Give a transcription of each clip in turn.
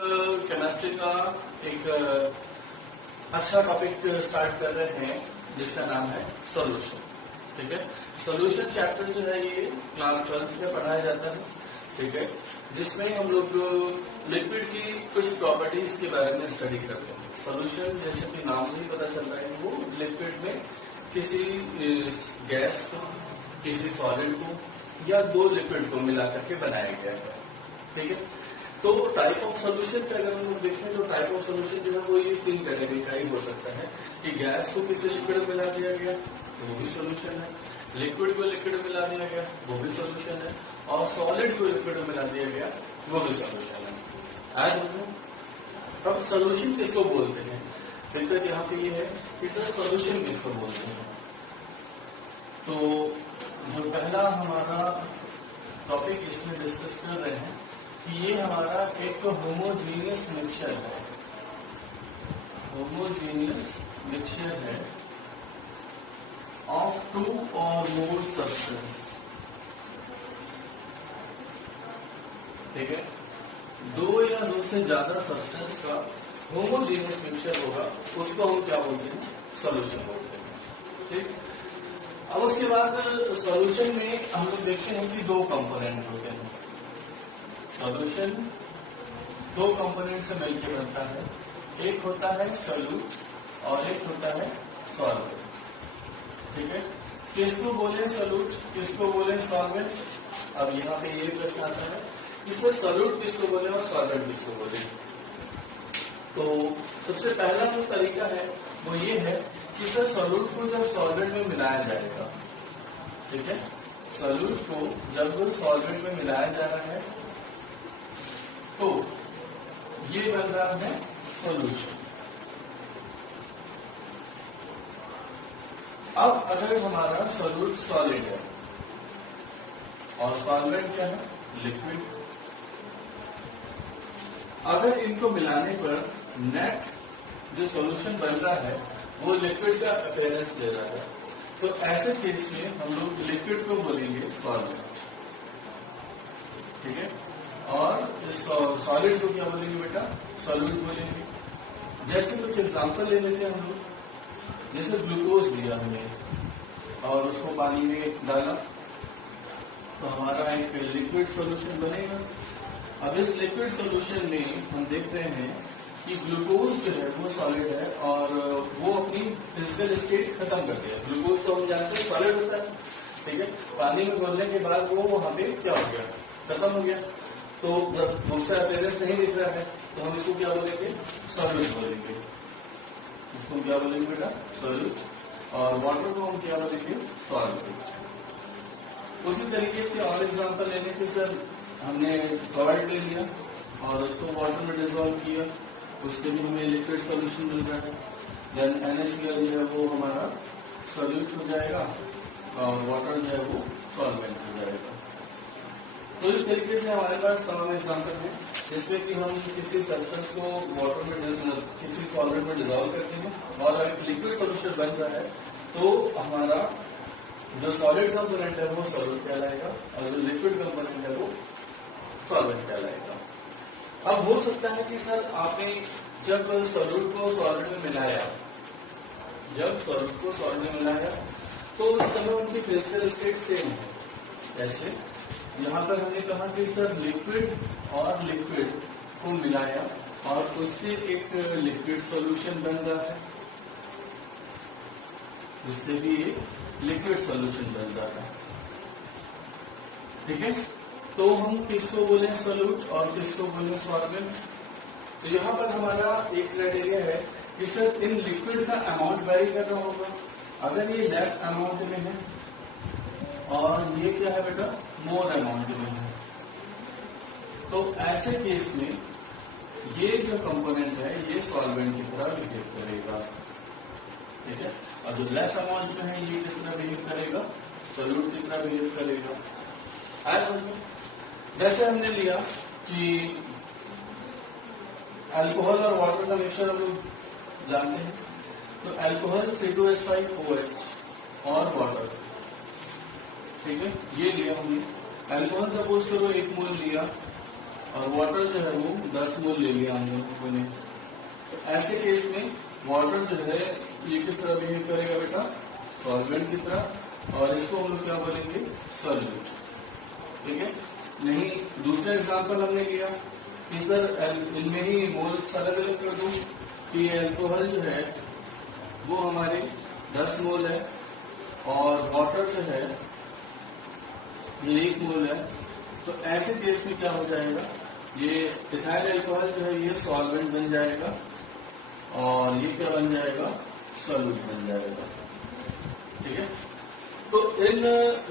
Chemistry का एक अच्छा टॉपिक स्टार्ट कर रहे हैं जिसका नाम है सॉल्यूशन। ठीक है, सॉल्यूशन चैप्टर जो है ये क्लास 12 में पढ़ाया जाता है। ठीक है, जिसमें हम लोग लिक्विड की कुछ प्रॉपर्टीज के बारे में स्टडी करते हैं। सॉल्यूशन जैसे कि नाम से ही पता चल रहा है वो लिक्विड में किसी गैस को, किसी सॉलिड को या दो लिक्विड को मिला करके बनाया गया है। ठीक है, तो टाइप ऑफ सोल्यूशन का अगर हम लोग देखें तो टाइप ऑफ सोल्यूशन जो है वो ये 3 कैटेगरी का ही हो सकता है कि गैस को किसी लिक्विड में मिला दिया गया तो वो भी सोल्यूशन है, लिक्विड को लिक्विड में मिला दिया गया वो भी सोल्यूशन है, और सॉलिड को लिक्विड में मिला दिया गया वो भी सोल्यूशन है। आज हम अब सोल्यूशन किसको बोलते हैं, दिक्कत यहाँ पे ये है कि सर सोल्यूशन किसको बोलते हैं। तो जो पहला हमारा टॉपिक इसमें डिस्कस कर रहे हैं कि ये हमारा एक होमोजीनियस मिक्सचर है। होमोजीनियस मिक्सचर है ऑफ 2 और मोर सब्सटेंस। ठीक है, 2 या 2 से ज्यादा सब्सटेंस का होमोजीनियस मिक्सचर होगा उसको हम क्या बोलते हैं, सॉल्यूशन बोलते हैं। ठीक, अब उसके बाद सॉल्यूशन में हम लोग देखते हैं कि 2 कंपोनेंट होते हैं। सॉल्यूशन 2 कंपोनेंट से मिलकर बनता है, एक होता है सोल्यूट और एक होता है सॉल्वेंट। ठीक है, किसको बोले सोल्यूट, किसको बोले सॉल्वेंट। अब यहाँ पे ये प्रश्न आता है कि सर सोल्यूट किसको बोले और सॉल्वेंट किसको बोले। तो सबसे पहला जो तरीका है वो ये है कि सर सोल्यूट को जब सॉल्वेंट में मिलाया जाएगा, ठीक है, सोल्यूट को जब सॉल्वेंट में मिलाया जा रहा है तो ये बन रहा है सॉल्यूशन। अब अगर हमारा सोल्यूट सॉलिड है और सॉल्वेंट क्या है, लिक्विड, अगर इनको मिलाने पर नेट जो सॉल्यूशन बन रहा है वो लिक्विड का अपीयरेंस दे रहा है, तो ऐसे केस में हम लोग लिक्विड को बोलेंगे सॉल्वेंट। ठीक है, और सॉलिड को क्या बोलेंगे बेटा, सॉल्यूट बोलेंगे। जैसे कुछ एग्जांपल ले लेते हैं हम लोग, जैसे ग्लूकोज दिया हमें और उसको पानी में डाला तो हमारा एक लिक्विड सॉल्यूशन बनेगा। अब इस लिक्विड सॉल्यूशन में हम देख रहे हैं कि ग्लूकोज जो है वो सॉलिड है और वो अपनी फिजिकल स्टेट खत्म कर दिया। ग्लूकोज तो हम जानते हैं सॉलिड होता है, ठीक है, पानी में घोलने के बाद वो वहां पे क्या हो गया, खत्म हो गया। तो जब दूसरा अपीयरेंस नहीं दिख रहा है तो हम इसको क्या बोलेंगे, सॉल्यूट बोलेंगे। इसको क्या बोलेंगे बेटा, सॉल्यूट, और वाटर को हम क्या बोलेंगे, सॉल्वेंट। उसी तरीके से और एग्जांपल लेने के सर हमने सॉल्ट ले लिया और उसको वाटर में डिसॉल्व किया, उससे भी हमें लिक्विड सॉल्यूशन मिल रहा है। देन NaCl जो है वो हमारा सॉल्यूट हो जाएगा और वाटर जो है वो सॉल्वेंट हो जाएगा। तो इस तरीके से हमारे पास तमाम एग्जाम्पल है जिसमें कि हम किसी सब्सटेंस को वाटर में, किसी सॉल्वेंट में डिसॉल्व करते हैं और अगर एक लिक्विड सॉल्यूशन बन रहा है तो हमारा जो सॉलिड कंपोनेंट है वो सॉल्यूट कहलाएगा और जो लिक्विड कंपोनेंट है वो सॉल्वेंट कहलाएगा। अब हो सकता है कि सर आपने जब सॉल्यूट को सॉलिड में मिलाया, जब सॉल्यूट को सॉलिड में मिलाया तो उस समय उनकी फिजिकल स्टेट सेम है। जैसे यहाँ पर हमने कहा कि सर लिक्विड और लिक्विड को मिलाया और उससे एक लिक्विड सॉल्यूशन बन रहा है, जिससे भी एक लिक्विड सॉल्यूशन बन रहा है। ठीक है, तो हम किसको बोले सोल्यूट और किसको बोले सॉल्वेंट। तो यहाँ पर हमारा एक क्राइटेरिया है कि सर इन लिक्विड का अमाउंट वेरी कर रहा होगा। अगर ये लेस अमाउंट में है और ये क्या है बेटा, मोर अमाउंट में है, तो ऐसे केस में ये जो कंपोनेंट है ये सॉल्वेंट की तरह बिहेव करेगा। ठीक है, और जो लेस अमाउंट में है ये किस तरह बिहेव करेगा, सोल्यूट की तरह बिहेव करेगा। जैसे हमने लिया कि अल्कोहल और वाटर का मिक्सचर हम लोग जानते हैं, तो अल्कोहल C2H5OH और वाटर, ठीक है, ये लिया हमने। अल्कोहल सपोज करो 1 मोल लिया और वाटर जो है वो 10 मोल ले लिया हम लोगों ने। तो ऐसे केस में वाटर जो है ये किस तरह बिहेव करेगा बेटा, सॉल्वेंट की तरह, और इसको हम लोग क्या बोलेंगे, सॉल्यूट। ठीक है। नहीं, दूसरा एग्जांपल हमने लिया कि सर इनमें ही मोल्स अलग अलग कर दूं कि अल्कोहल जो है वो हमारे 10 मोल है और वाटर जो है ये 1 मोल है। तो ऐसे केस में क्या हो जाएगा, ये इथाइल अल्कोहल जो है ये सॉल्वेंट बन जाएगा और ये क्या बन जाएगा, सॉल्यूट बन जाएगा। ठीक है। तो इन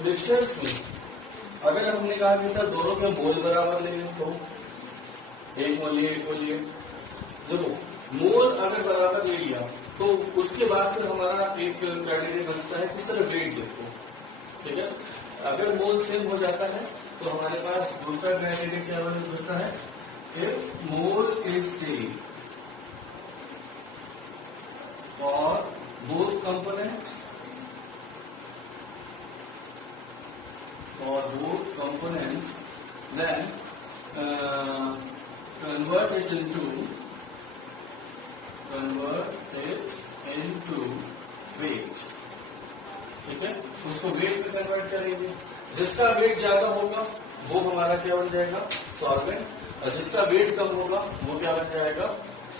मिक्सचर्स में अगर हमने कहा कि सर दोनों के मोल बराबर ले लें, तो 1 मोल लिए 1 मोल लिए, देखो मोल अगर बराबर ले लिया तो उसके बाद फिर हमारा एक क्राइटेरिया बचता है कि सर वेट देखो। ठीक है। अगर मोल सेम हो जाता है तो हमारे पास दूसरा क्राइटेरिया क्या बचता है, if mole is same for both components, for both components, then convert it into weight। ठीक है। उसको वेट में कन्वर्ट करेंगे, जिसका वेट ज्यादा होगा वो हमारा क्या बन जाएगा, सॉल्वेंट, और जिसका वेट कम होगा वो क्या बन जाएगा,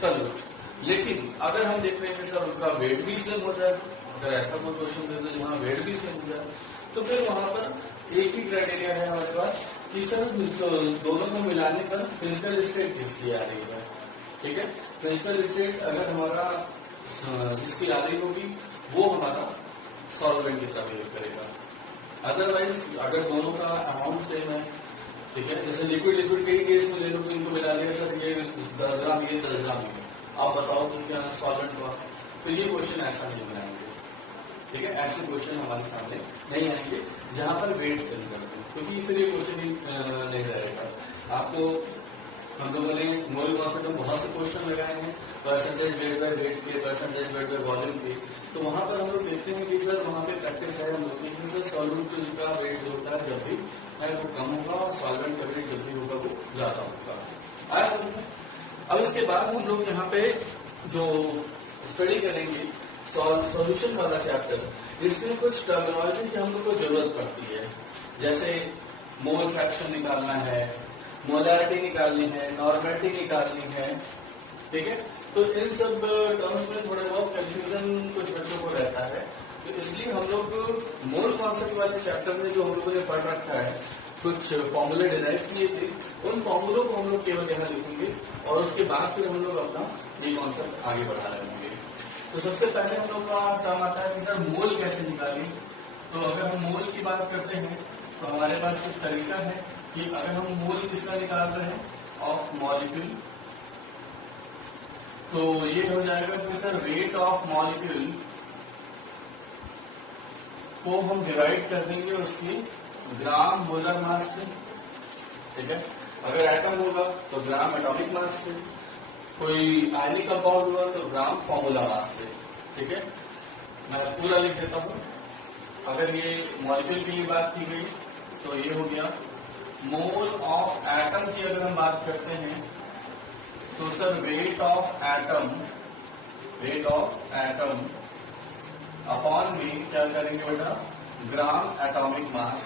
सॉल्यूट। लेकिन अगर हम देख रहे हैं सर उनका वेट भी सेम हो जाए, अगर ऐसा कोई क्वेश्चन दे दो जहाँ वेट भी सेम हो जाए, तो फिर वहां पर एक ही क्राइटेरिया है हमारे पास कि सर दोनों को मिलाने पर फिजिकल स्टेट किसकी आ रही है। ठीक है। फिजिकल स्टेट अगर हमारा जिसकी आ रही होगी वो हमारा सॉल्वेंट की तरह बिहेव करेगा। अदरवाइज अगर दोनों का अमाउंट सेम है, ठीक है, जैसे लिक्विड लिक्विड के ही केस में ले लो, इनको मिला लिया सर ये 10 ग्राम ये 10 ग्राम है, आप बताओ तो क्या सॉल्वेंट हुआ, तो ये क्वेश्चन ऐसा नहीं बनाएंगे। ठीक है। ऐसे क्वेश्चन हमारे सामने नहीं आएंगे जहां पर वेट सेम करते हैं, क्योंकि फिर ये क्वेश्चन ही नहीं रहेगा। आपको हम लोगों ने मोल कॉन्सेप्ट में बहुत से क्वेश्चन लगाए हैं, परसेंटेज वेट बाय वेट के, परसेंटेज वेट बाय वॉल्यूम के, तो वहां पर हम लोग देखते हैं कि सर वहां पे प्रैक्टिस है हम लोग की सर सॉल्वेंट का वेट जो होता है जब भी है वो कम होगा और सॉल्वेंट का वेट जब भी होगा वो ज्यादा होगा। आया समझ में। अब इसके बाद हम लोग यहाँ पे जो स्टडी करेंगे सॉल्यूशन वाला चैप्टर, इसमें कुछ टर्मिनोलॉजी की हम लोग को जरूरत पड़ती है, जैसे मोल फ्रैक्शन निकालना है, मोलैरिटी निकालनी है, नॉर्मेलिटी निकालनी है। ठीक है। तो इन सब टर्म्स में थोड़ा बहुत कंफ्यूजन कुछ बच्चों को रहता है, तो इसलिए हम लोग मोल कॉन्सेप्ट वाले चैप्टर में जो हम लोगों ने पढ़ रखा है, कुछ फॉर्मूले डिराइव किए थे, उन फॉर्मूलों को हम लोग केवल यहाँ लिखेंगे और उसके बाद फिर हम लोग अपना ये कॉन्सेप्ट आगे बढ़ा रहे होंगे। तो सबसे पहले हम लोग का काम आता है कि सर मोल कैसे निकालें। तो अगर हम मोल की बात करते हैं तो हमारे पास कुछ तरीका है कि अगर हम मोल किसका निकाल रहे हैं, ऑफ मॉलिक्यूल, तो ये हो जाएगा कि सर वेट ऑफ मॉलिक्यूल को हम डिवाइड कर देंगे उसकी ग्राम मोलर मास से। ठीक है। अगर एटम होगा तो ग्राम एटॉमिक मास से, कोई आयनिक कंपाउंड हुआ तो ग्राम फॉर्मूला मास से। ठीक है। मैं पूरा लिख देता हूं। अगर ये मॉलिक्यूल की बात की गई तो ये हो गया मोल ऑफ एटम की अगर हम बात करते हैं तो sir weight of atom upon में क्या करेंगे बेटा, ग्राम एटॉमिक मास,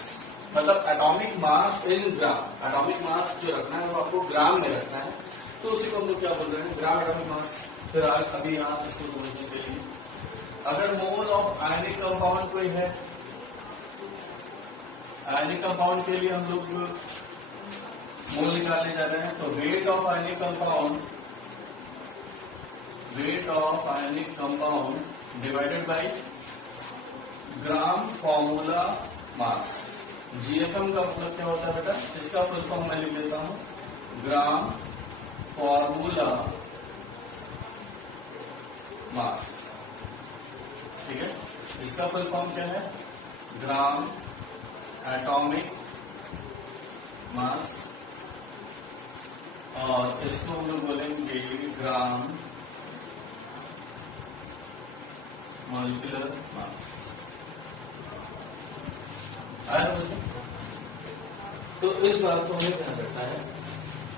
मतलब एटॉमिक मास इन ग्राम। एटॉमिक मास जो रखना है वो आपको ग्राम में रखना है, तो उसी को हम लोग क्या बोल रहे हैं, ग्राम एटॉमिक मास। फिर अभी आप इसको समझने के लिए अगर मोल ऑफ आयनिक कंपाउंड कोई है, आयनिक कंपाउंड के लिए हम लोग मोल निकालने जा रहे हैं, तो weight of ionic compound divided by gram formula mass. GFM का मतलब क्या होता है बेटा, इसका फुल फॉर्म मैं लिख देता हूं, ग्राम फॉर्मूला मास। ठीक है। इसका फुल फॉर्म क्या है, ग्राम एटॉमिक मास, और इसको हम लोग बोलेंगे ग्राम मॉलिक्यूलर मास। आया समझ में। तो इस बात को हमें ध्यान रखना है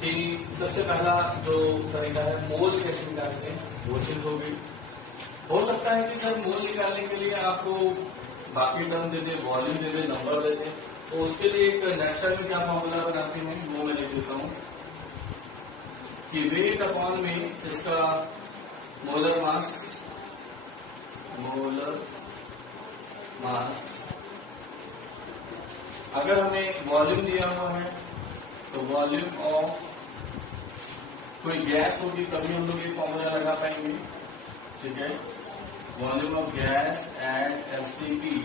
कि सबसे पहला जो तरीका है मोल कैसे निकालते हैं वो चीज हो गई। हो सकता है कि सर मोल निकालने के लिए आपको बाकी टर्म दे दे, वॉल्यूम दे दे, नंबर दे दे, तो उसके लिए एक नेचर में क्या फॉर्मूला बनाते हैं वो मैं लिख देता हूं कि वेट अपॉन में इसका मोलर मास अगर हमें वॉल्यूम दिया हुआ है तो वॉल्यूम ऑफ कोई गैस होगी तभी हम लोग ये फॉर्मूला लगा पाएंगे, ठीक है। Volume of gas eight STP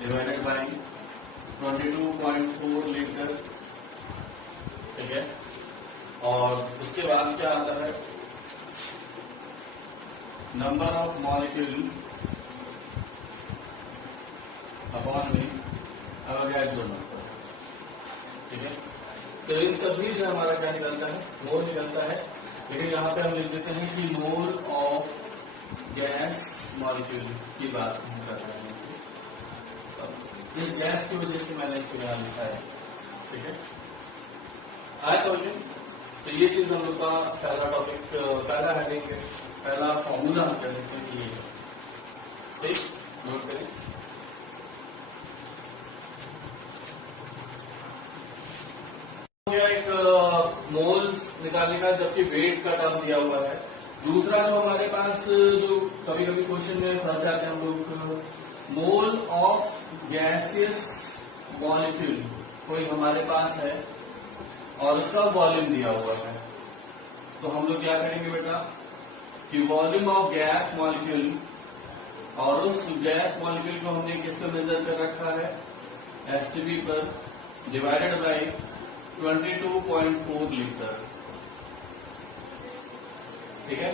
divided by 22.4 litre, ठीक है। और उसके बाद क्या आता है नंबर ऑफ मॉलिक्यूल अपॉन में अवोगाड्रो नंबर, ठीक है। तो इन सभी से हमारा क्या निकलता है मोल निकलता है, लेकिन यहाँ पे हम लिख देते हैं कि मोल ऑफ गैस मॉलिक्यूल की बात हम कर रहे हैं। इस गैस की वजह से मैंने इसको यहाँ लिखा है, ठीक है। आया समझ में? तो ये चीज हम लोग का पहला टॉपिक, पहला हेडिंग है, पहला फॉर्मूला हम कह सकते हैं कि ये है, ठीक। नोट करें। एक मोल्स निकालने का जबकि वेट का टर्म दिया हुआ है। दूसरा जो हमारे पास जो कभी कभी क्वेश्चन में फंस जाते हैं हम लोग, मोल ऑफ गैसियस मॉलिक्यूल कोई हमारे पास है और उसका वॉल्यूम दिया हुआ है, तो हम लोग क्या करेंगे बेटा कि वॉल्यूम ऑफ गैस मॉलिक्यूल और उस गैस मॉलिक्यूल को हमने किस पे मेजर कर रखा है एसटीपी पर डिवाइडेड बाई 22.4 लीटर, ठीक है।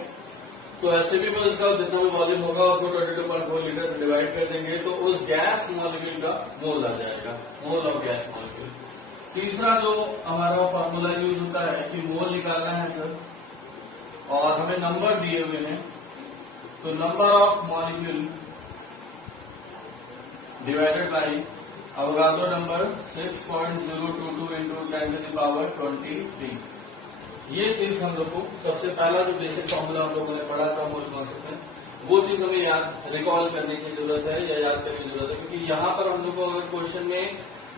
तो एसटीपी पर इसका जितना भी वॉल्यूम होगा उसको 22.4 लीटर से डिवाइड कर देंगे तो उस गैस मॉलिक्यूल का मोल आ जाएगा, मोल ऑफ गैस मॉलिक्यूल। तीसरा जो हमारा फॉर्मूला यूज होता है कि मोल निकालना है सर और हमें नंबर दिए हुए हैं, तो number of molecule divided by Avogadro number 6.022 into 10⁻23। ये चीज हम लोग को सबसे पहला जो बेसिक फॉर्मूला हम लोगों ने पढ़ा था मोल कॉन्सेप्ट में, वो चीज हमें याद रिकॉल करने की जरूरत है या याद करने की जरूरत है, क्योंकि यहाँ पर हम लोग को अगर क्वेश्चन में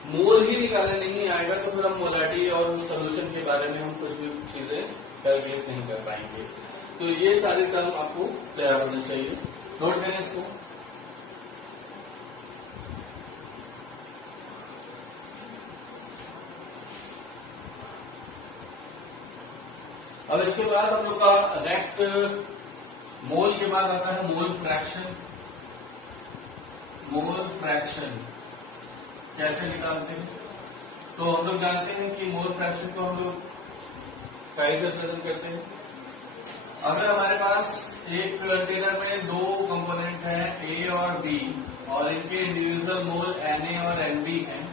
मोल ही निकालने नहीं आएगा तो फिर हम मोलारिटी और उस सोल्यूशन के बारे में हम कुछ भी चीजें कैलकुलेट नहीं कर पाएंगे। तो ये सारे टर्म आपको तैयार होने चाहिए, नोट करें इसको। अब इसके बाद हम लोग का नेक्स्ट मोल के बाद आता है मोल फ्रैक्शन। मोल फ्रैक्शन कैसे निकालते हैं? तो हम लोग जानते हैं कि मोल फ्रैक्शन को हम लोग कैसे रिप्रेजेंट करते हैं। अगर हमारे पास एक कंटेनर में दो कंपोनेंट हैं ए और बी और इनके इंडिविजुअल मोल Na और Nb हैं,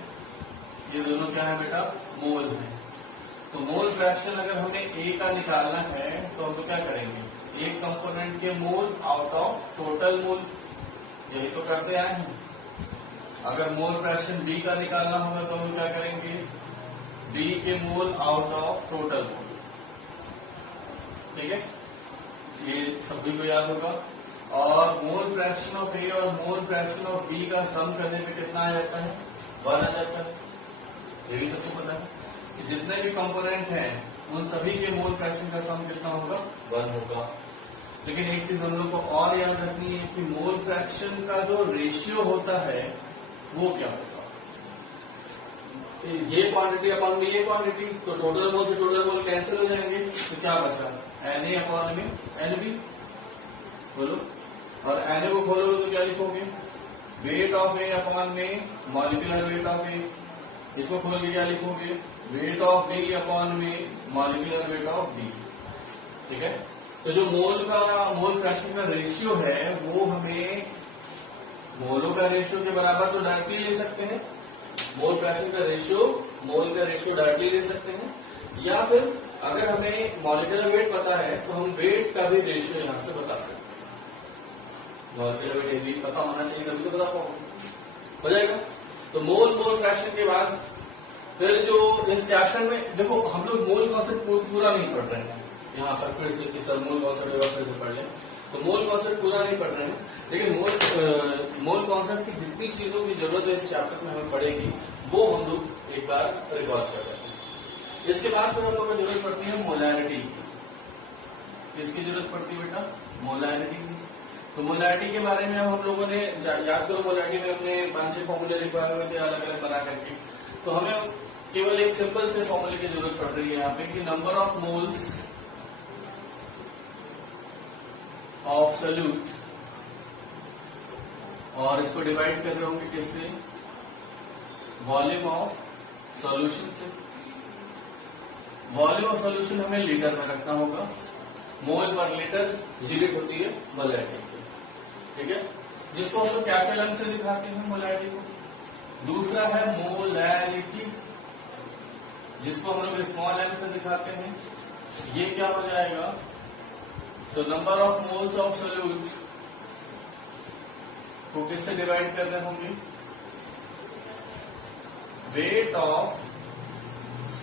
ये दोनों क्या है बेटा मोल है। तो मोल फ्रैक्शन अगर हमें ए का निकालना है तो हम लोग क्या करेंगे, एक कंपोनेंट के मोल आउट ऑफ टोटल मोल, यही तो करते आए हैं। अगर मोल फ्रैक्शन बी का निकालना होगा तो हम क्या करेंगे, बी के मोल आउट ऑफ टोटल मोल, ठीक है। ये सभी को याद होगा। और मोल फ्रैक्शन ऑफ ए और मोल फ्रैक्शन ऑफ बी का सम करने पे कितना आ जाता है, 1 आ जाता है। ये भी सबको पता है कि जितने भी कंपोनेंट हैं उन सभी के मोल फ्रैक्शन का सम कितना होगा, 1 होगा। लेकिन एक चीज हम लोग को और याद रखनी है कि मोल फ्रैक्शन का जो रेशियो होता है वो क्या होगा, ये क्वांटिटी अपॉन में ये क्वांटिटी, तो टोटल मोल से टोटल मोल कैंसिल हो जाएंगे, तो क्या बचा Na अपॉन में Nb, बोलो। और Na को खोलोगे तो क्या लिखोगे, वेट ऑफ ए अपॉन में मॉलिक्यूलर वेट ऑफ ए, इसको खोल के क्या लिखोगे, वेट ऑफ बी अपॉन में मॉलिक्यूलर वेट ऑफ बी, ठीक है। तो जो मोल फ्रैक्शन का रेशियो है वो हमें मोलों का रेशियो के बराबर तो डायरेक्टली ले सकते हैं, मोल फ्रैक्शन का रेशियो मोल का रेशियो डायरेक्टली ले सकते हैं, या फिर अगर हमें मॉलिक्यूलर वेट पता है तो हम वेट का भी रेशियो यहां से बता सकते हैं। मॉलिक्यूलर वेट भी पता होना चाहिए तभी तो बता पाओगे, हो जाएगा। तो मोल फ्रैक्शन के बाद फिर जो इस चैप्टर में देखो हम लोग मूल कॉन्सेप्ट पूरा नहीं पढ़ रहे हैं, यहाँ पर फिर से कि सर मूल कॉन्सेप्ट फिर से पढ़ लें, तो मूल कॉन्सेप्ट पूरा नहीं पढ़ रहे हैं, लेकिन मूल कॉन्सेप्ट की जितनी चीजों की जरूरत है इस चैप्टर में हमें पड़ेगी वो हम लोग एक बार रिकॉर्ड कर रहे हैं। इसके बाद फिर हम लोग को जरूरत पड़ती है मोलैरिटी की। किसकी जरूरत पड़ती है बेटा? मोलैरिटी की। तो मोलैरिटी के बारे में हम लोगों ने याद करो, मोलैरिटी में अपने 5-6 फॉर्मूले लिखवाए हुए थे अलग अलग बना करके, तो हमें केवल एक सिंपल से फॉर्मूले की जरूरत पड़ रही है यहाँ पे कि number of moles of solute, और इसको डिवाइड कर रहे होंगे किससे? वॉल्यूम ऑफ सॉल्यूशन से। वॉल्यूम ऑफ सॉल्यूशन हमें लीटर में रखना होगा, मोल पर लीटर यूनिट होती है मोलैरिटी की, ठीक है, जिसको हम लोग कैपिटल एम से दिखाते हैं मोलैरिटी को। दूसरा है मोलैरिटी, जिसको हम लोग स्मॉल एम से दिखाते हैं। ये क्या हो जाएगा? तो number of moles of solute को किससे डिवाइड कर रहे होंगे? Weight of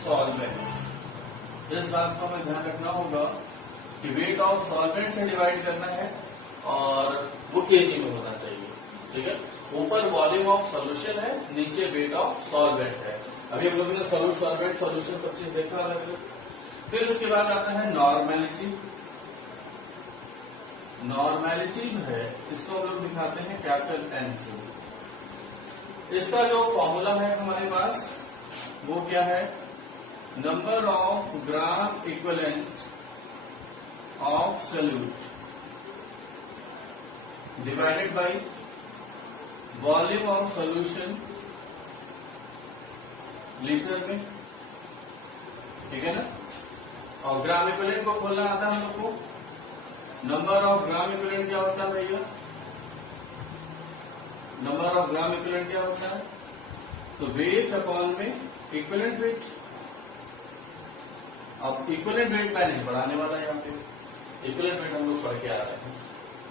solvent. इस बात को हमें ध्यान रखना होगा कि वेट ऑफ सॉल्वेंट से डिवाइड करना है और वो केजी में होना चाहिए, ठीक है। ऊपर वॉल्यूम ऑफ सॉल्यूशन है, नीचे वेट ऑफ सॉल्वेंट है। अभी हम लोगों ने सॉल्यूट, सॉल्वेंट, सॉल्यूशन सब चीज देखा अलग अलग। फिर उसके बाद आता है नॉर्मेलिटी। नॉर्मेलिटी जो है इसको हम लोग दिखाते हैं कैपिटल एन से। इसका जो फॉर्मूला है हमारे पास वो क्या है? Number of gram equivalent of solute divided by volume of solution litre में, ठीक है ना। और ग्राम इक्विवेलेंट को खोलना आता है हम लोग को। नंबर ऑफ ग्राम इक्विवेलेंट क्या होता है भैया? नंबर ऑफ ग्राम इक्विवेलेंट क्या होता है? तो वेट अपॉन में इक्विवेलेंट वेट। अब इक्विवेलेंट वेट मैं नहीं बढ़ाने वाला यहाँ पे, इक्विवेलेंट वेट हम लोग पढ़ के आ रहे हैं,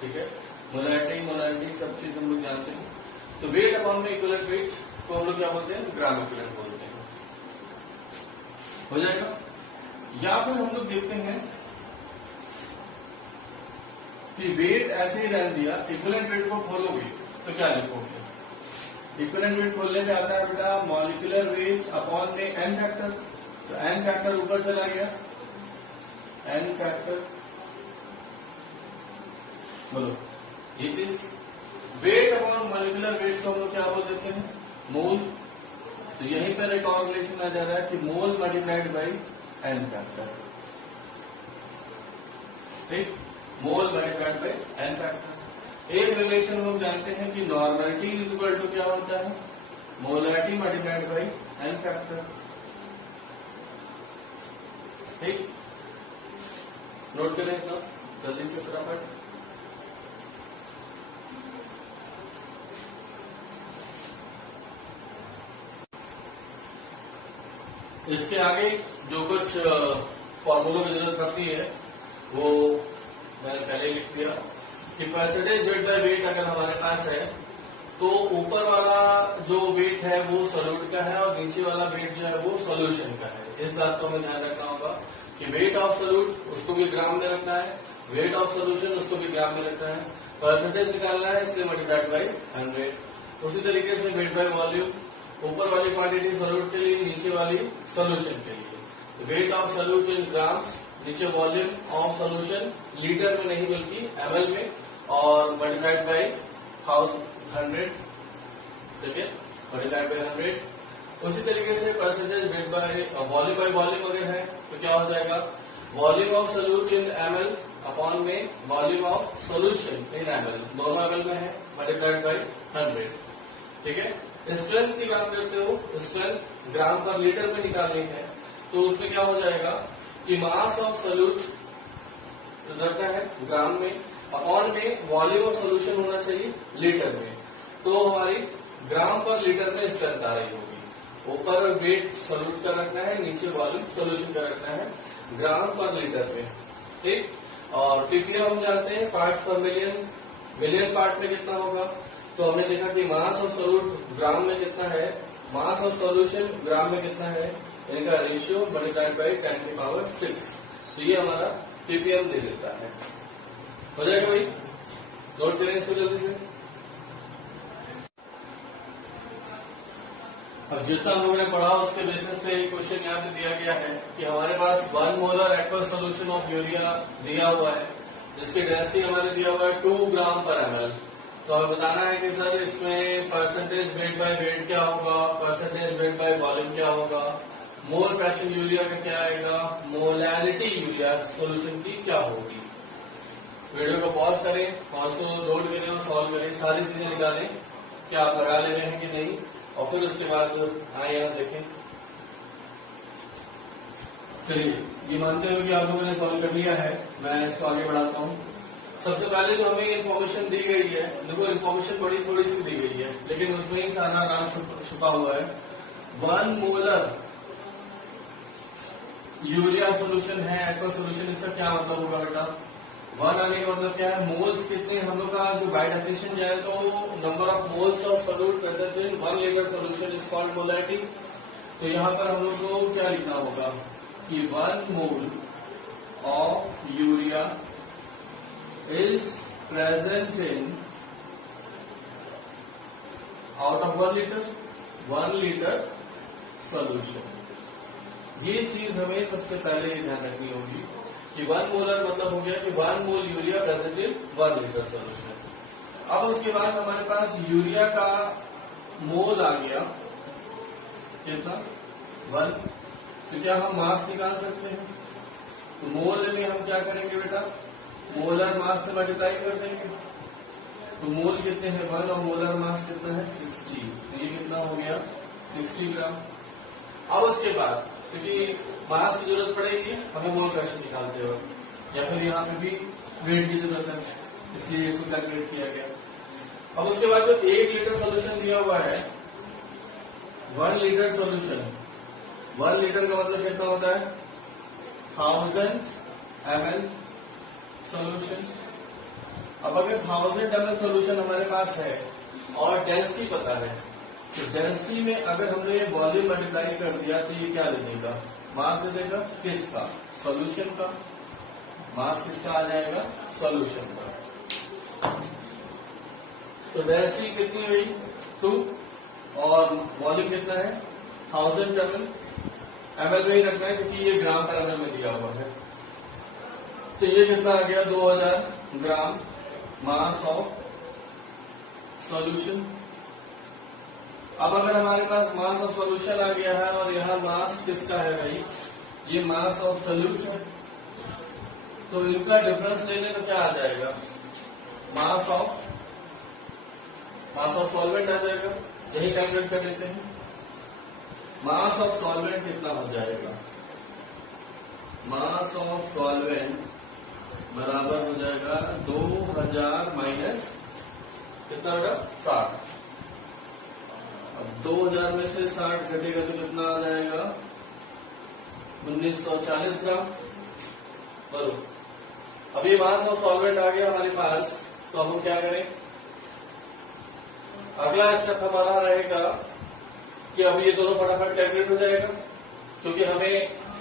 ठीक है। मोलैरिटी सब चीज हम लोग जानते हैं। तो वेट अपॉन में इक्विवेलेंट वेट को हम लोग क्या बोलते हैं? ग्राम इक्विवेलेंट बोलते हैं। हो जाएगा। या फिर हम लोग देखते हैं कि वेट ऐसे ही रहने दिया, इक्विवेलेंट वेट को खोलोगे तो क्या लिखोगे? इक्विवेलेंट वेट खोलने में आता है बेटा मॉलिक्यूलर वेट अपॉन में एन फैक्टर। तो एन फैक्टर ऊपर चला गया, एन फैक्टर, बोलो ये चीज। वेट अपॉन मॉलिक्यूलर वेट को हम लोग क्या बोल देते हैं? मोल। तो यहीं पर एक और रिलेशन आ जा रहा है कि मोल मल्टीप्लाइड बाई एन फैक्टर, ठीक, मोल मल्टीप्लाइड बाई एन फैक्टर। एक रिलेशन हम लोग जानते हैं कि नॉर्मलिटी इज इक्वल टू क्या होता है? Molarity multiplied by N factor, ठीक। नोट करें तो जल्दी से फटाफट। इसके आगे जो कुछ फॉर्मूलों की जरूरत पड़ती है वो मैंने पहले लिख दिया कि परसेंटेज वेट बाय वेट अगर हमारे पास है तो ऊपर वाला जो वेट है वो सोल्यूट का है और नीचे वाला वेट जो है वो सॉल्यूशन का है। इस बात को हमें ध्यान रखना होगा कि वेट ऑफ सोल्यूट उसको भी ग्राम में रखना है, वेट ऑफ सोल्यूशन उसको भी ग्राम में रखना है, परसेंटेज निकालना है इसलिए मल्टीप्लाइड बाई 100। उसी तरीके से वेट बाय वॉल्यूम, ऊपर वाली क्वांटिटी सोल्यूट के लिए, नीचे वाली सोल्यूशन के लिए। तो weight of solute in grams, नीचे वॉल्यूम ऑफ सोल्यूशन लीटर में नहीं बल्कि ml में, और मल्टीप्लाइड बाई 100, ठीक है, मल्टीप्लाइड बाई 100। उसी तरीके से परसेंटेज वेट बाय वॉल्यूम अगर है तो क्या हो जाएगा? Volume of solute in ml upon में volume of solution in ml, दोनों ml में है, मल्टीप्लाइड बाई 100, ठीक है। स्ट्रेंथ की बात करते हो, स्ट्रेंथ ग्राम पर लीटर में निकालनी है तो उसमें क्या हो जाएगा कि मास ऑफ सोल्यूट रखना है ग्राम में, अपॉन में वॉल्यूम ऑफ सोल्यूशन होना चाहिए लीटर में। तो हमारी ग्राम पर लीटर में स्ट्रेंथ आ रही होगी। ऊपर वेट सोल्यूट का रखना है, नीचे वॉल्यूम सोल्यूशन का रखना है ग्राम पर लीटर में, ठीक। और ppm हम जानते हैं पार्ट्स पर मिलियन, मिलियन पार्ट में कितना होगा? तो हमने देखा कि मास ऑफ सोल्यूट ग्राम में कितना है? मास ऑफ सॉल्यूशन ग्राम में कितना है, इनका रेशियो मल्टीप्लाइड बाई 10⁶। तो ये हमारा ppm दे देता है। हो जाएगा भाई, नोट करें इसको जल्दी से। अब जितना हम लोगों ने पढ़ा उसके बेसिस पे एक क्वेश्चन यहाँ पे दिया गया है कि हमारे पास 1 molar aqueous solution of urea दिया हुआ है, जिसकी डेंसिटी हमारे दिया हुआ है 2 ग्राम पर ml। तो हमें बताना है कि सर इसमें परसेंटेज वेट बाय वेट क्या होगा, परसेंटेज वेट बाय वॉल्यूम क्या होगा, मोल फ्रैक्शन यूरिया का क्या आएगा, मोलैलिटी यूरिया सोल्यूशन की क्या होगी। वीडियो को पॉज करें और उसको लोड करें और सॉल्व करें, सारी चीजें निकालें क्या आप लगा ले रहे हैं कि नहीं, और फिर उसके बाद आए यहाँ देखें। चलिए, ये मानते हुए कि आप लोगों ने सॉल्व कर लिया है, मैं इसको आगे बढ़ाता हूँ। सबसे पहले जो हमें इन्फॉर्मेशन दी गई है, देखो इन्फॉर्मेशन बड़ी थोड़ी सी दी गई है, लेकिन उसमें ही सारा राज छुपा हुआ है। 1 मोलर यूरिया सोल्यूशन है, एक्वा सोल्यूशन, इसका क्या मतलब होगा बेटा। 1 आने का मतलब क्या है, मोल्स कितने, हम लोग का जो बाय डेफिनेशन जाए तो number of moles of solute present in 1 litre solution is called molarity. तो यहाँ पर हम लोग को क्या लिखना होगा कि 1 mole of urea is present in out of 1 litre solution. ये चीज हमें सबसे पहले ध्यान रखनी होगी कि 1 मोलर मतलब हो गया कि 1 mole urea present in 1 litre solution. अब उसके बाद हमारे पास यूरिया का मोल आ गया कितना 1। तो क्या हम मास निकाल सकते हैं, तो मोल में हम क्या करेंगे बेटा, मोलर मास से मल्टीप्लाई कर देंगे। तो मोल कितने हैं 1 और मोलर मास कितना है 60, तो ये कितना हो गया 60 ग्राम। अब उसके बाद क्योंकि मास की जरूरत पड़ेगी हमें मोल फ्रैक्शन निकालते वक्त, या फिर यहाँ पे भी वेट की जरूरत है, इसलिए इसको कैलकुलेट किया गया। अब उसके बाद जो 1 लीटर सोल्यूशन दिया हुआ है, 1 लीटर सोल्यूशन, 1 लीटर का मतलब कितना होता है 1000 ml सोल्यूशन। अब अगर 1000 ml सोल्यूशन हमारे पास है और डेंसिटी पता है, तो डेंसिटी में अगर हमने ये वॉल्यूम मल्टीप्लाई कर दिया तो ये क्या दे देगा, मास दे देगा किसका, सॉल्यूशन का। मास किसका आ जाएगा, सॉल्यूशन का। तो डेंसिटी कितनी हुई 2 और वॉल्यूम कितना है 1000 ml। ml में ही रखना है क्योंकि ये ग्राम पर ml में दिया हुआ है। तो ये कितना आ गया 2000 ग्राम मास ऑफ सॉल्यूशन। अब अगर हमारे पास मास ऑफ सॉल्यूशन आ गया है और यहाँ मास किसका है भाई, ये मास ऑफ सॉल्यूशन, तो इनका डिफरेंस लेने तो क्या आ जाएगा, मास ऑफ सॉल्वेंट आ जाएगा। यही कैलकुलेट कर लेते हैं, मास ऑफ सॉल्वेंट कितना हो जाएगा, मास ऑफ सॉल्वेंट बराबर हो जाएगा 2000 माइनस कितना बेटा 60। अब 2000 में से 60 घटेगा तो कितना आ जाएगा 1940 ग्राम। बराबर। अब ये मास ऑफ सॉल्वेंट आ गया हमारे पास, तो हम क्या करें, अगला स्टेप हमारा रहेगा कि अब ये दोनों फटाफट कैलकुलेट हो जाएगा, क्योंकि हमें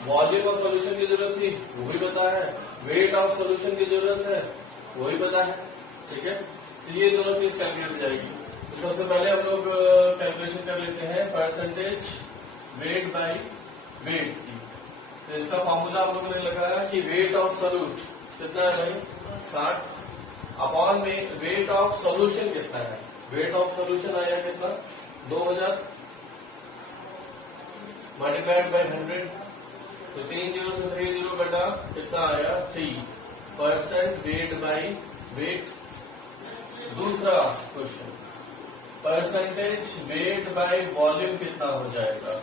वॉल्यूम ऑफ सॉल्यूशन की जरूरत थी वो भी पता है, वेट ऑफ सॉल्यूशन की जरूरत है वो भी पता है, ठीक है। तो ये दोनों चीज कैलकुलेट हो जाएगी। तो सबसे पहले हम लोग कैलकुलेशन कर लेते हैं परसेंटेज वेट बाय वेट की। तो इसका फॉर्मूला आप लोगों ने लगाया कि वेट ऑफ सॉल्यूट कितना है भाई 60 अपॉन में वेट ऑफ सॉल्यूशन कितना है, वेट ऑफ सॉल्यूशन आया कितना 2000 मल्टीप्लाइड बाय 100। तो 3 0 से 3 0 बटा कितना आया 3% वेट बाय वेट। दूसरा question percentage weight by volume कितना हो जाएगा,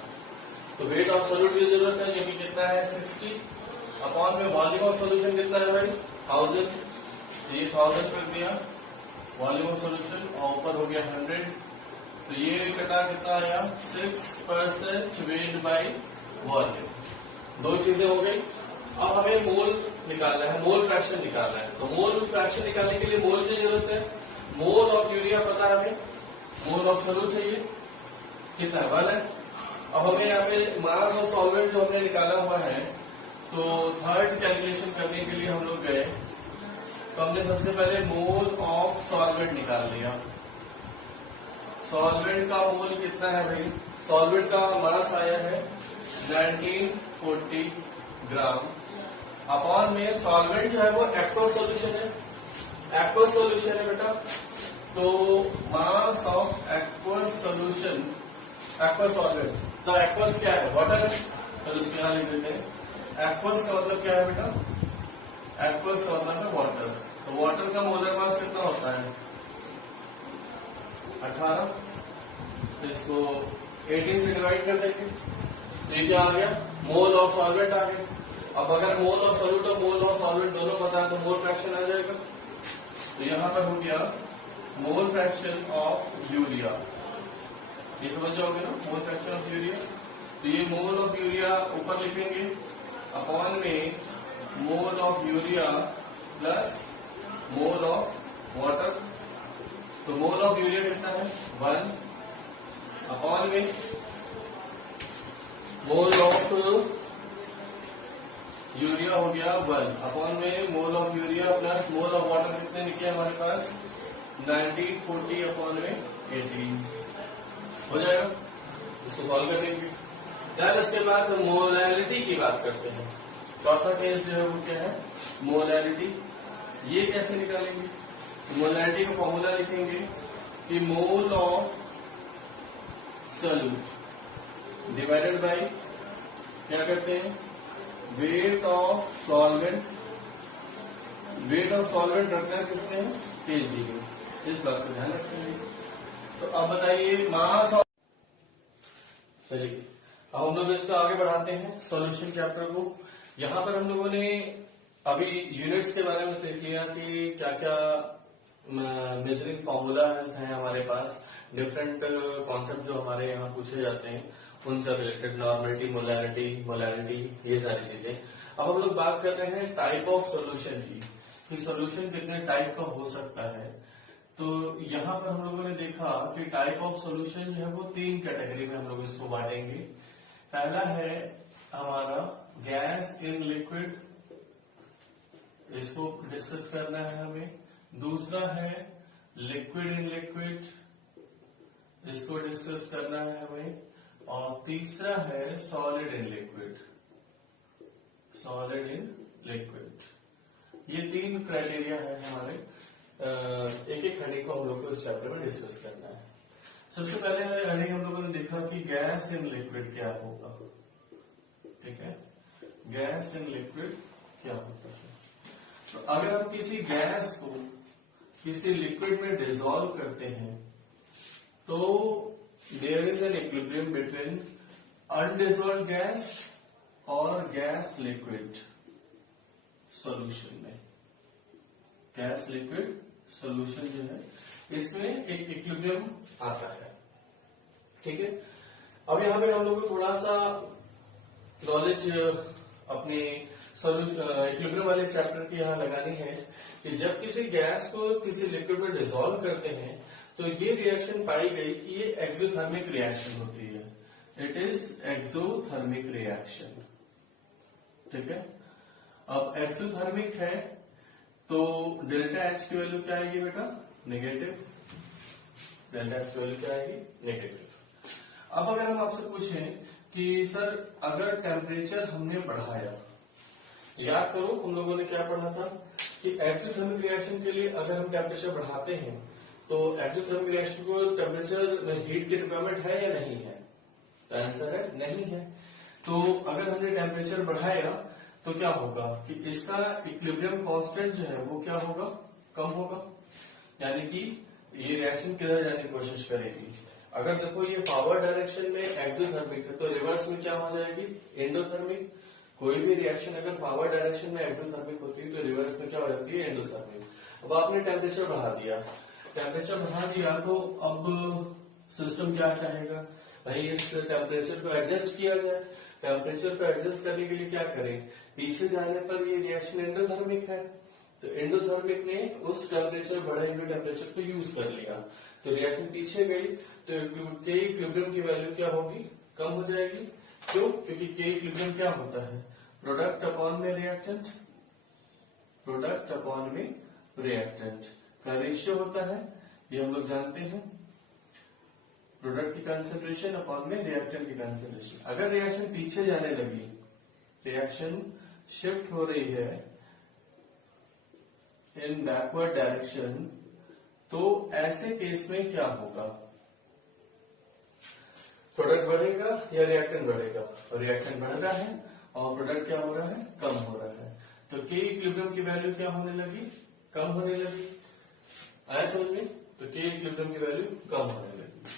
तो वेट ऑफ सोल्यूट की जरूरत है जो कि कितना है 60 अपॉन में वॉल्यूम ऑफ सोल्यूशन कितना है भाई 1000, ये 1000 कर दिया वॉल्यूम ऑफ सोल्यूशन और ऊपर हो गया 100। तो ये कटा कितना आया 6% वेट बाय वॉल्यूम। दो चीजें हो गई। अब हमें मोल निकालना है, मोल फ्रैक्शन निकालना है। तो मोल फ्रैक्शन निकालने के लिए मोल की जरूरत है। मोल ऑफ यूरिया पता है हमें, मोल ऑफ सोल्यूट चाहिए। कितना 1 है। अब हमें यहाँ पे मास और सॉल्वेंट जो हमने निकाला हुआ है, तो थर्ड कैलकुलेशन करने के लिए हम लोग गए, तो हमने सबसे पहले मोल ऑफ सॉल्वेंट निकाल लिया। सॉल्वेंट का मोल कितना है भाई, सॉल्वेंट का मास आया है 1940 ग्राम। अपॉन में सॉल्वेंट जो है वो एक्वस सॉल्यूशन है, एक्वस सॉल्यूशन है बेटा, तो mass of aqueous solution, aqueous solvent, तो एक्वस क्या है, वाटर है, चलो इसको यहां लिख देते हैं। एक्वस का मतलब क्या है बेटा, एक्वस का मतलब है वाटर। तो वाटर का मोलर मास कितना होता है 18, तो इसको 18 से डिवाइड कर देंगे, तो ये क्या आ गया, मोल ऑफ सॉल्वेंट आ गया। अब अगर मोल ऑफ सॉल्यूट और मोल ऑफ सॉल्वेंट दोनों पता है तो मोल फ्रैक्शन आ जाएगा। तो यहां पर हो गया मोल फ्रैक्शन ऑफ यूरिया, ये समझ जाओगे ना, मोल फ्रैक्शन ऑफ यूरिया। तो ये मोल ऑफ यूरिया ऊपर लिखेंगे, अपॉन में mole of urea plus mole of water. तो मोल ऑफ यूरिया कितना है 1, अपॉन में मोल ऑफ यूरिया हो गया 1, अपॉन में mole of urea plus mole of water कितने निकले हमारे पास 1940 अपॉन में 18 हो जाएगा। इसको सॉल्व कर देंगे। यार इसके बाद मोलैरिटी की बात करते हैं। चौथा केस जो है वो क्या है, मोलैरिटी। ये कैसे निकालेंगे, मोलैरिटी का फॉर्मूला लिखेंगे कि mole of solute divided by क्या करते हैं, weight of solvent. Weight of solvent रखना है किसने, केजी में, इस बात को ध्यान रखेंगे। तो अब बताइए मास ऑफ, चलिए अब हम लोग इसको आगे बढ़ाते हैं सॉल्यूशन चैप्टर को। यहां पर हम लोगों ने अभी यूनिट्स के बारे में देख लिया कि क्या क्या मेजरिंग फॉर्मूला है हमारे पास, डिफरेंट कॉन्सेप्ट जो हमारे यहाँ पूछे जाते हैं उनसे रिलेटेड, नॉर्मलिटी, मोलैरिटी, ये सारी चीजें। अब हम लोग बात कर रहे हैं टाइप ऑफ सॉल्यूशन की, कि सॉल्यूशन कितने टाइप का हो सकता है। तो यहाँ पर हम लोगों ने देखा कि टाइप ऑफ सॉल्यूशन जो है वो 3 कैटेगरी में हम लोग इसको बांटेंगे। पहला है हमारा गैस इन लिक्विड, इसको डिस्कस करना है हमें। दूसरा है लिक्विड इन लिक्विड, इसको डिस्कस करना है हमें। और तीसरा है solid in liquid, solid in liquid. ये 3 क्राइटेरिया है हमारे, एक एक हेडिंग को हम लोग को इस चैप्टर में डिस्कस करना है। सबसे पहले हेडिंग हम लोगों ने देखा कि गैस इन लिक्विड क्या होगा, ठीक है, गैस इन लिक्विड क्या होता है। तो अगर हम किसी गैस को किसी लिक्विड में डिसॉल्व करते हैं तो there is an equilibrium between undissolved gas और गैस लिक्विड सॉल्यूशन में। गैस लिक्विड सॉल्यूशन जो है इसमें एक इक्विलिब्रियम आता है, ठीक है। अब यहाँ पे हम लोग को थोड़ा सा नॉलेज अपने इक्विलिब्रियम वाले चैप्टर की यहाँ लगानी है कि जब किसी गैस को किसी लिक्विड में डिसॉल्व करते हैं तो ये रिएक्शन पाई गई कि ये एक्सोथर्मिक रिएक्शन होती है, इट इज एक्सोथर्मिक रिएक्शन, ठीक है। अब एक्सोथर्मिक है तो डेल्टा एच की वैल्यू क्या आएगी बेटा, नेगेटिव। डेल्टा एच की वैल्यू क्या आएगी, नेगेटिव। अब अगर हम आपसे पूछें कि सर अगर टेम्परेचर हमने बढ़ाया, याद करो हम लोगों ने क्या पढ़ा था कि एक्सोथर्मिक रिएक्शन के लिए अगर हम टेम्परेचर बढ़ाते हैं तो एक्सोथर्मिक रिएक्शन को टेम्परेचर हीट की रिक्वायरमेंट है या नहीं है, तो आंसर है नहीं है। तो अगर हमने टेम्परेचर बढ़ाया तो क्या होगा कि इसका इक्विलिब्रियम कांस्टेंट जो है वो क्या होगा, कम होगा, यानी कि ये रिएक्शन किधर जाने की कोशिश करेगी। अगर देखो ये फॉरवर्ड डायरेक्शन में एक्सोथर्मिक है तो रिवर्स में क्या हो जाएगी, एंडोथर्मिक। कोई भी रिएक्शन अगर फॉरवर्ड डायरेक्शन में एक्सोथर्मिक होती है तो रिवर्स में क्या हो जाती है, एंडोथर्मिक। अब आपने टेम्परेचर बढ़ा दिया, टेम्परेचर बढ़ा दिया तो अब सिस्टम क्या चाहेगा, भाई इस टेम्परेचर को एडजस्ट किया जाए। टेम्परेचर को एडजस्ट करने के लिए क्या करें, पीछे जाने पर ये रिएक्शन एंडोथर्मिक है तो एंडोथर्मिक ने उस टेम्परेचर बढ़े हुए टेम्परेचर को यूज कर लिया, तो तो रिएक्शन पीछे गई तो के इक्विलिब्रियम की वैल्यू क्या होगी, कम हो जाएगी। क्यों? क्योंकि के इक्विलिब्रियम क्या होता है, प्रोडक्ट अपॉन में रिएक्टेंट, प्रोडक्ट अपॉन में रिएक्टेंट का रेशियो होता है, ये हम लोग जानते हैं। प्रोडक्ट की कंसेंट्रेशन अपॉन में रिएक्टेंट की कंसेंट्रेशन। अगर रिएक्शन पीछे जाने लगी, रिएक्शन शिफ्ट हो रही है इन बैकवर्ड डायरेक्शन, तो ऐसे केस में क्या होगा, प्रोडक्ट बढ़ेगा या रिएक्टेंट बढ़ेगा, और रिएक्टेंट बढ़ रहा है और प्रोडक्ट क्या हो रहा है, कम हो रहा है। तो के इक्विलिब्रियम की वैल्यू क्या होने लगी, कम होने लगी। आया समझ में? तो के इक्विलिब्रियम की वैल्यू कम होने लगी।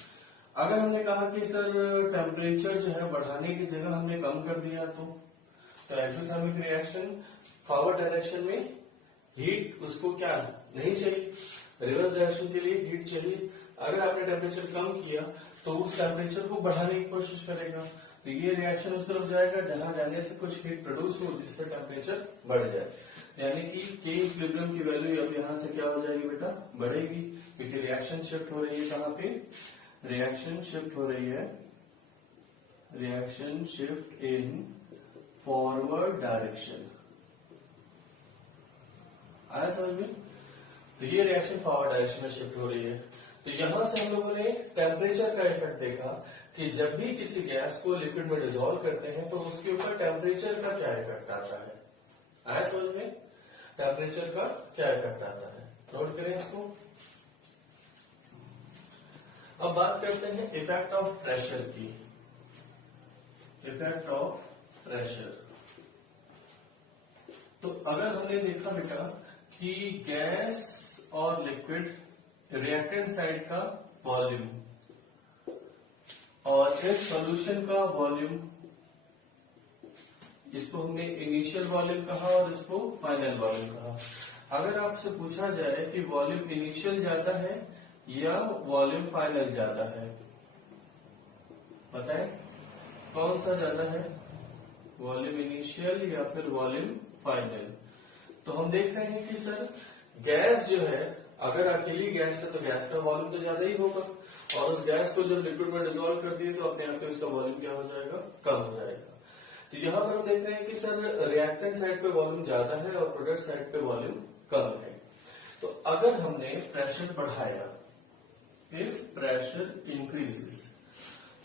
अगर हमने कहा कि सर टेम्परेचर जो है बढ़ाने की जगह हमने कम कर दिया, तो एक्सोथर्मिक रिएक्शन फॉरवर्ड डायरेक्शन में हीट उसको क्या नहीं चाहिए, रिवर्स डायरेक्शन के लिए हीट चाहिए। अगर आपने टेम्परेचर कम किया तो उस टेम्परेचर को बढ़ाने की कोशिश करेगा, तो ये रिएक्शन उस तरफ जाएगा जहां जाने से कुछ हीट प्रोड्यूस हो जिससे टेम्परेचर बढ़ जाए। यानी कि के इक्विलिब्रियम की वैल्यू अब यहां से क्या हो जाएगी बेटा, बढ़ेगी, क्योंकि रिएक्शन शिफ्ट हो रही है कहां पे, रिएक्शन शिफ्ट हो रही है, reaction shift in forward direction. आया समझ में? तो ये रिएक्शन फॉरवर्ड डायरेक्शन में शिफ्ट हो रही है। तो यहां से हम लोगों ने टेम्परेचर का इफेक्ट देखा कि जब भी किसी गैस को लिक्विड में डिसॉल्व करते हैं तो उसके ऊपर टेम्परेचर का क्या इफेक्ट आता है। आया समझ में? टेम्परेचर का क्या इफेक्ट आता है, नोट करें इसको। अब बात करते हैं इफेक्ट ऑफ प्रेशर की, इफेक्ट ऑफ प्रेशर। तो अगर हमने देखा बेटा कि गैस और लिक्विड रिएक्टेंट साइड का वॉल्यूम और इस सॉल्यूशन का वॉल्यूम, इसको हमने इनिशियल वॉल्यूम कहा और इसको फाइनल वॉल्यूम कहा। अगर आपसे पूछा जाए कि वॉल्यूम इनिशियल ज्यादा है या वॉल्यूम फाइनल ज्यादा है, बताएं कौन सा ज्यादा है, वॉल्यूम इनिशियल या फिर वॉल्यूम फाइनल। तो हम देख रहे हैं कि सर गैस जो है, अगर अकेली गैस है तो गैस का वॉल्यूम तो ज्यादा ही होगा, और उस गैस को जब लिक्विड में डिसॉल्व कर दिए तो अपने आप में उसका वॉल्यूम क्या हो जाएगा, कम हो जाएगा। तो यहां पर हम देख रहे हैं कि सर रिएक्टेंट साइड पे वॉल्यूम ज्यादा है और प्रोडक्ट साइड पे वॉल्यूम कम है। तो अगर हमने प्रेशर बढ़ाया, if pressure increases,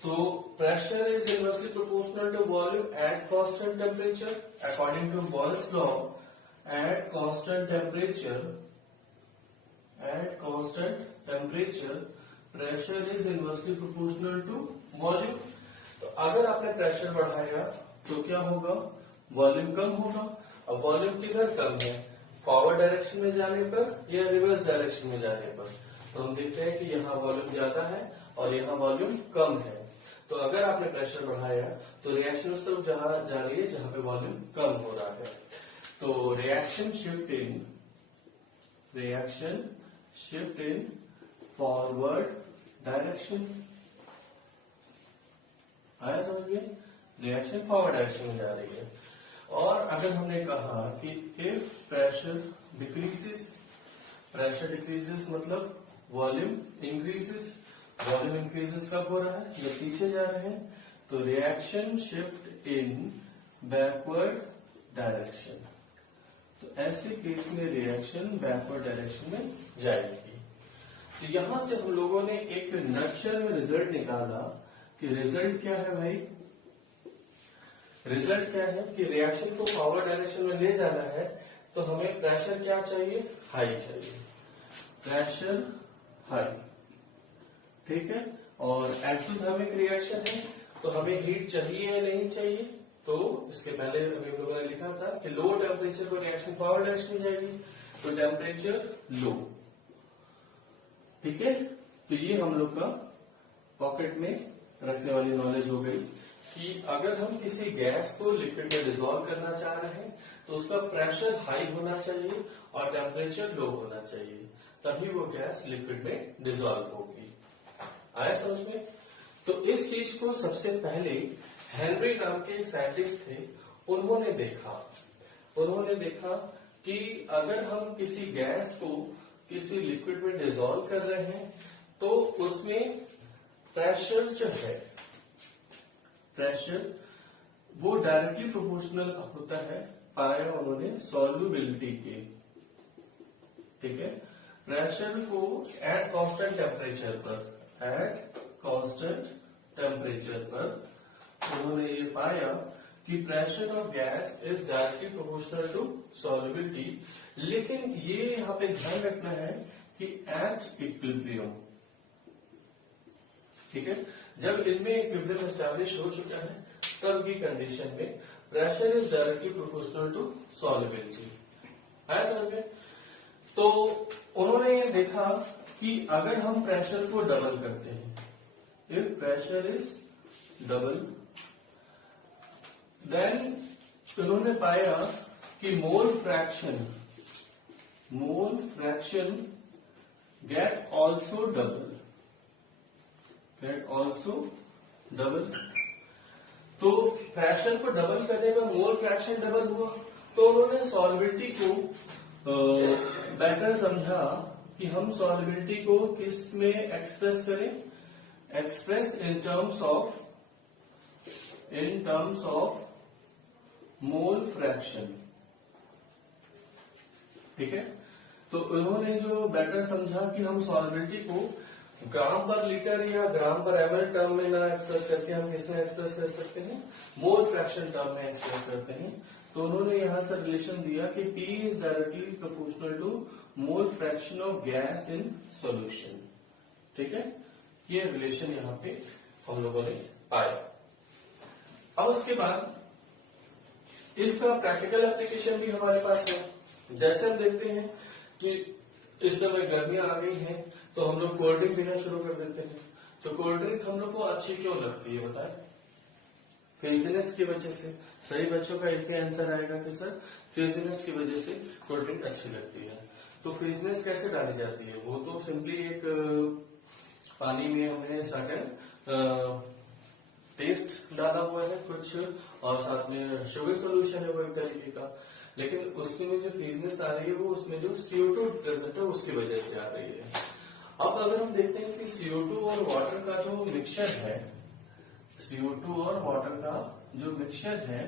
so pressure is inversely proportional to volume at constant temperature. According to Boyle's law, at constant temperature, pressure is inversely proportional to volume. तो अगर आपने प्रेशर बढ़ाया तो क्या होगा, वॉल्यूम कम होगा। अब वॉल्यूम किधर कम है, फॉरवर्ड डायरेक्शन में जाने पर या रिवर्स डायरेक्शन में जाने पर। तो हम देखते हैं कि यहाँ वॉल्यूम ज्यादा है और यहाँ वॉल्यूम कम है। तो अगर आपने प्रेशर बढ़ाया तो रिएक्शन उस तरफ जहां जा रही है जहां पे वॉल्यूम कम हो रहा है। तो reaction shift in forward direction. आया समझ में? रिएक्शन फॉरवर्ड डायरेक्शन में जा रही है। और अगर हमने कहा कि इफ प्रेशर डिक्रीजेस, मतलब वॉल्यूम इंक्रीजेस, वॉल्यूम इंक्रीजेस कब हो रहा है, जब पीछे जा रहे हैं, तो reaction shift in backward direction. तो ऐसे केस में रिएक्शन बैकवर्ड डायरेक्शन में जाएगी। तो यहां से हम लोगों ने एक नक्शल में रिजल्ट निकाला कि रिजल्ट क्या है भाई, रिजल्ट क्या है कि रिएक्शन को फॉरवर्ड डायरेक्शन में ले जाना है तो हमें प्रेशर क्या चाहिए, हाई चाहिए, प्रेशर हाई, ठीक है। और एक्सोथर्मिक रिएक्शन है तो हमें हीट चाहिए या नहीं चाहिए, तो इसके पहले हम लोगों ने लिखा था कि लो टेम्परेचर पर रिएक्शन फॉरवर्ड डायरेक्शन में जाएगी, तो टेम्परेचर लो, ठीक है। तो ये हम लोग का पॉकेट में रखने वाली नॉलेज हो गई कि अगर हम किसी गैस को लिक्विड में डिसॉल्व करना चाह रहे हैं तो उसका प्रेशर हाई होना चाहिए और टेम्परेचर लो होना चाहिए, तभी वो गैस लिक्विड में डिसॉल्व होगी। आया समझ में? तो इस चीज को सबसे पहले हेनरी नाम के एक साइंटिस्ट थे, उन्होंने देखा कि अगर हम किसी गैस को किसी लिक्विड में डिसॉल्व कर रहे हैं तो तो उसमें प्रेशर जो है, प्रेशर वो डायरेक्टली प्रोपोर्शनल होता है, पाया उन्होंने सॉल्युबिलिटी के, ठीक है। प्रेशर को एट कांस्टेंट टेम्परेचर पर, एट कांस्टेंट टेम्परेचर पर उन्होंने ये पाया कि pressure of gas is directly proportional to solubility. लेकिन ये यहाँ पे ध्यान रखना है कि एट इक्विलिब्रियम, ठीक है, जब इनमें इक्विलिब्रियम एस्टैब्लिश हो चुका है तब की कंडीशन में pressure is directly proportional to solubility. है समझ में? तो उन्होंने ये देखा कि अगर हम प्रेशर को डबल करते हैं, if pressure is double, then उन्होंने पाया कि mole fraction get also double, तो प्रेशर को डबल करने पर मोल फ्रैक्शन डबल हुआ। तो उन्होंने सॉल्युबिलिटी को बेटर समझा कि हम सॉल्युबिलिटी को किस में एक्सप्रेस करें, express in terms of mole fraction, ठीक है। तो उन्होंने जो बेटर समझा कि हम सॉल्युबिलिटी को ग्राम पर लीटर या ग्राम पर एमएल टर्म में ना एक्सप्रेस करके हम किसमें एक्सप्रेस कर सकते हैं, मोल फ्रैक्शन टर्म में एक्सप्रेस करते हैं। तो उन्होंने यहां से रिलेशन दिया कि P is directly proportional to mole fraction of gas in solution, ठीक है। ये रिलेशन यहाँ पे हम लोगों ने पाया। अब उसके बाद इसका प्रैक्टिकल एप्लीकेशन भी हमारे पास है। जैसे हम देखते हैं कि इस समय गर्मियां आ गई हैं तो हम लोग कोल्ड ड्रिंक पीना शुरू कर देते हैं। तो कोल्ड ड्रिंक हम लोग को अच्छी क्यों लगती है बताए? फ्रीजीनेस की वजह से। सही बच्चों का एक ही आंसर आएगा कि सर फ्रीजीनेस की वजह से कोल्ड ड्रिंक अच्छी लगती है। तो फ्रीजीनेस कैसे डाली जाती है? वो तो सिंपली एक पानी में हमने सर्टेन टेस्ट डाला हुआ है कुछ, और साथ में शुगर सोल्यूशन है वो एक तरीके का, लेकिन उसमें जो फ्रीजीनेस आ रही है वो उसमें जो CO2 प्रेजेंट है उसकी वजह से आ रही है। अब अगर हम देखते हैं कि CO2 और वाटर का जो मिक्सचर है, CO2 और वाटर का जो मिक्सचर है,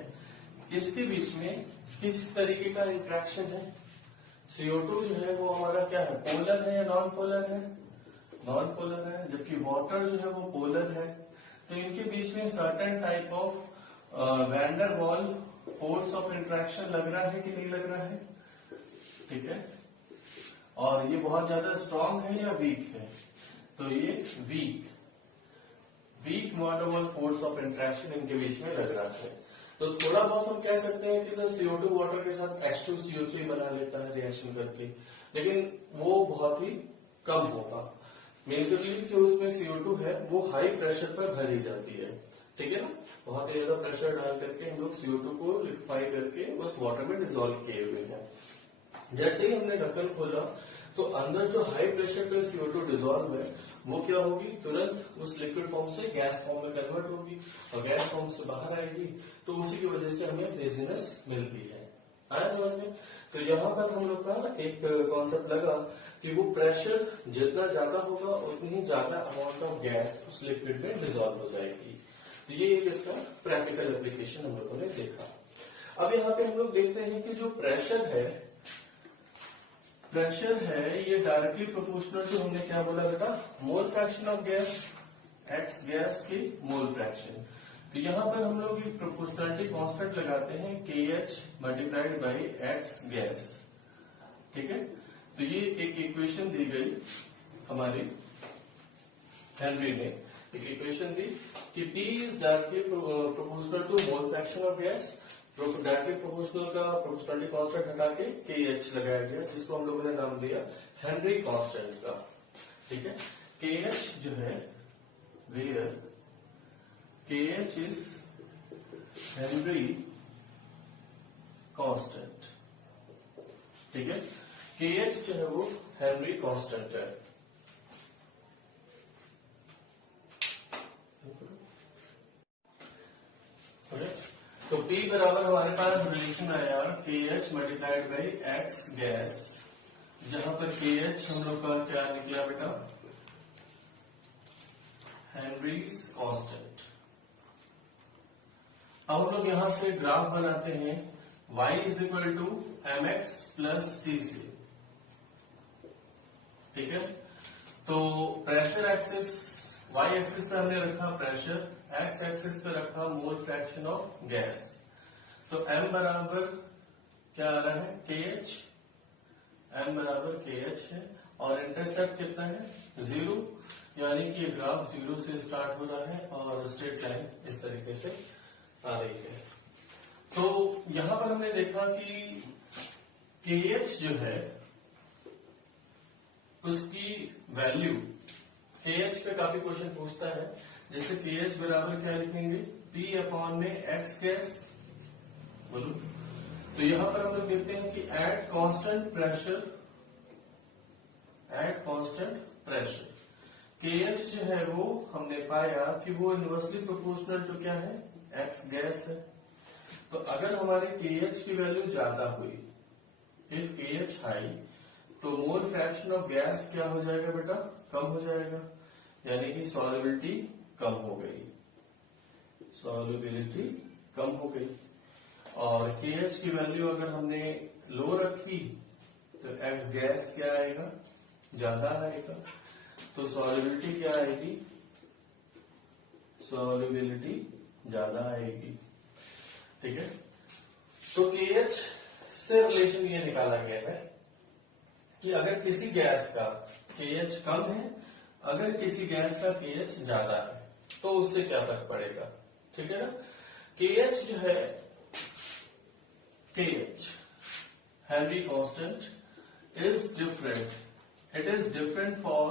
इसके बीच में किस तरीके का इंट्रैक्शन है? CO2 जो है वो हमारा क्या है, पोलर है या नॉन पोलर है? नॉन पोलर है, जबकि वाटर जो है वो पोलर है। तो इनके बीच में certain type of van der वाल फोर्स ऑफ इंट्रैक्शन लग रहा है कि नहीं लग रहा है, ठीक है। और ये बहुत ज्यादा स्ट्रांग है या वीक है? तो ये वीक वैन डर वाल फोर्स ऑफ इंट्रैक्शन इनके बीच में लग रहा है। तो थोड़ा बहुत हम कह सकते हैं कि सर CO2 वाटर के साथ H2CO3 बना लेता है रिएक्शन करके, लेकिन वो बहुत ही कम होगा। मेजरली जो उसमें CO2 है वो हाई प्रेशर पर भरी जाती है, ठीक है ना। बहुत ही ज्यादा प्रेशर डाल करके हम लोग CO2 को लिक्विफाई करके उस वाटर में डिजोल्व किए हुए हैं। जैसे ही हमने ढक्कन खोला तो अंदर जो हाई प्रेशर पे CO2 डिजोल्व है वो क्या होगी, तुरंत उस लिक्विड फॉर्म से गैस फॉर्म में कन्वर्ट होगी और गैस फॉर्म से बाहर आएगी। तो उसी की वजह से हमें फ्रीजीनेस मिलती है। आया समझ में? तो यहाँ पर हम लोग का एक कॉन्सेप्ट लगा कि वो प्रेशर जितना ज्यादा होगा उतनी ही ज्यादा अमाउंट ऑफ गैस उस लिक्विड में डिजोल्व हो जाएगी। तो ये एक इसका प्रैक्टिकल एप्लीकेशन हम लोगों ने देखा। अब यहाँ पे हम लोग देखते हैं कि जो प्रेशर है ये डायरेक्टली प्रोपोर्शनल टू, हमने क्या बोला बेटा, मोल fraction of gas, x gas की मोल फ्रैक्शन। तो यहाँ पर हम लोग एक प्रोपोर्शनलिटी कांस्टेंट लगाते हैं KH multiplied by x gas, ठीक है। तो ये एक इक्वेशन दी गई हमारी हेनरी ने, एक इक्वेशन दी कि P is directly proportional to mole fraction of gas. Directly proportional का प्रोपोर्शनलिटी कांस्टेंट हटा के KH लगाया गया, जिसको हम लोगों ने नाम दिया हेनरी कांस्टेंट का, ठीक है। KH जो है where KH is Henry constant, ठीक है। KH जो है वो हेनरी कांस्टेंट है। तो P बराबर हमारे पास रिलेशन आया KH multiplied by x gas, जहां पर KH हम लोग का क्या निकला बेटा, इंक्रीज कांस्टेंट। अब हम लोग यहां से ग्राफ बनाते हैं y is equal to M X plus C से। ठीक है, तो प्रेशर एक्सिस y एक्सिस पे हमने रखा प्रेशर, x एक्सिस पे रखा मोल फ्रैक्शन ऑफ गैस। तो m बराबर क्या आ रहा है kh, m बराबर kh है और इंटरसेप्ट कितना है 0, यानी कि ये ग्राफ 0 से स्टार्ट हो रहा है और स्ट्रेट लाइन इस तरीके से आ रही है। तो यहां पर हमने देखा कि kh जो है उसकी वैल्यू, kh पे काफी क्वेश्चन पूछता है, जैसे kh बराबर क्या लिखेंगे P अपॉन में x गैस, बोलो। तो यहां पर हम लोग देखते हैं कि एट कांस्टेंट प्रेशर kh जो है वो हमने पाया कि वो इनवर्सली प्रोपोर्शनल टू क्या है x गैस है। तो अगर हमारे kh की वैल्यू ज्यादा हुई, इफ kh हाई, तो मोल फ्रैक्शन ऑफ गैस क्या हो जाएगा बेटा, कम हो जाएगा, यानी कि सॉल्युबिलिटी कम हो गई, सॉल्युबिलिटी कम हो गई। और kh की वैल्यू अगर हमने लो रखी तो x गैस क्या आएगा, ज्यादा आएगा, तो सॉल्युबिलिटी क्या आएगी, सॉल्युबिलिटी ज्यादा आएगी। ठीक है, तो kh से रिलेशन ये निकाला गया है कि अगर किसी गैस का kh कम है, अगर किसी गैस का kh ज्यादा है, तो उससे क्या फर्क पड़ेगा। ठीक है ना, kh जो है kh Henry constant is different, it is different for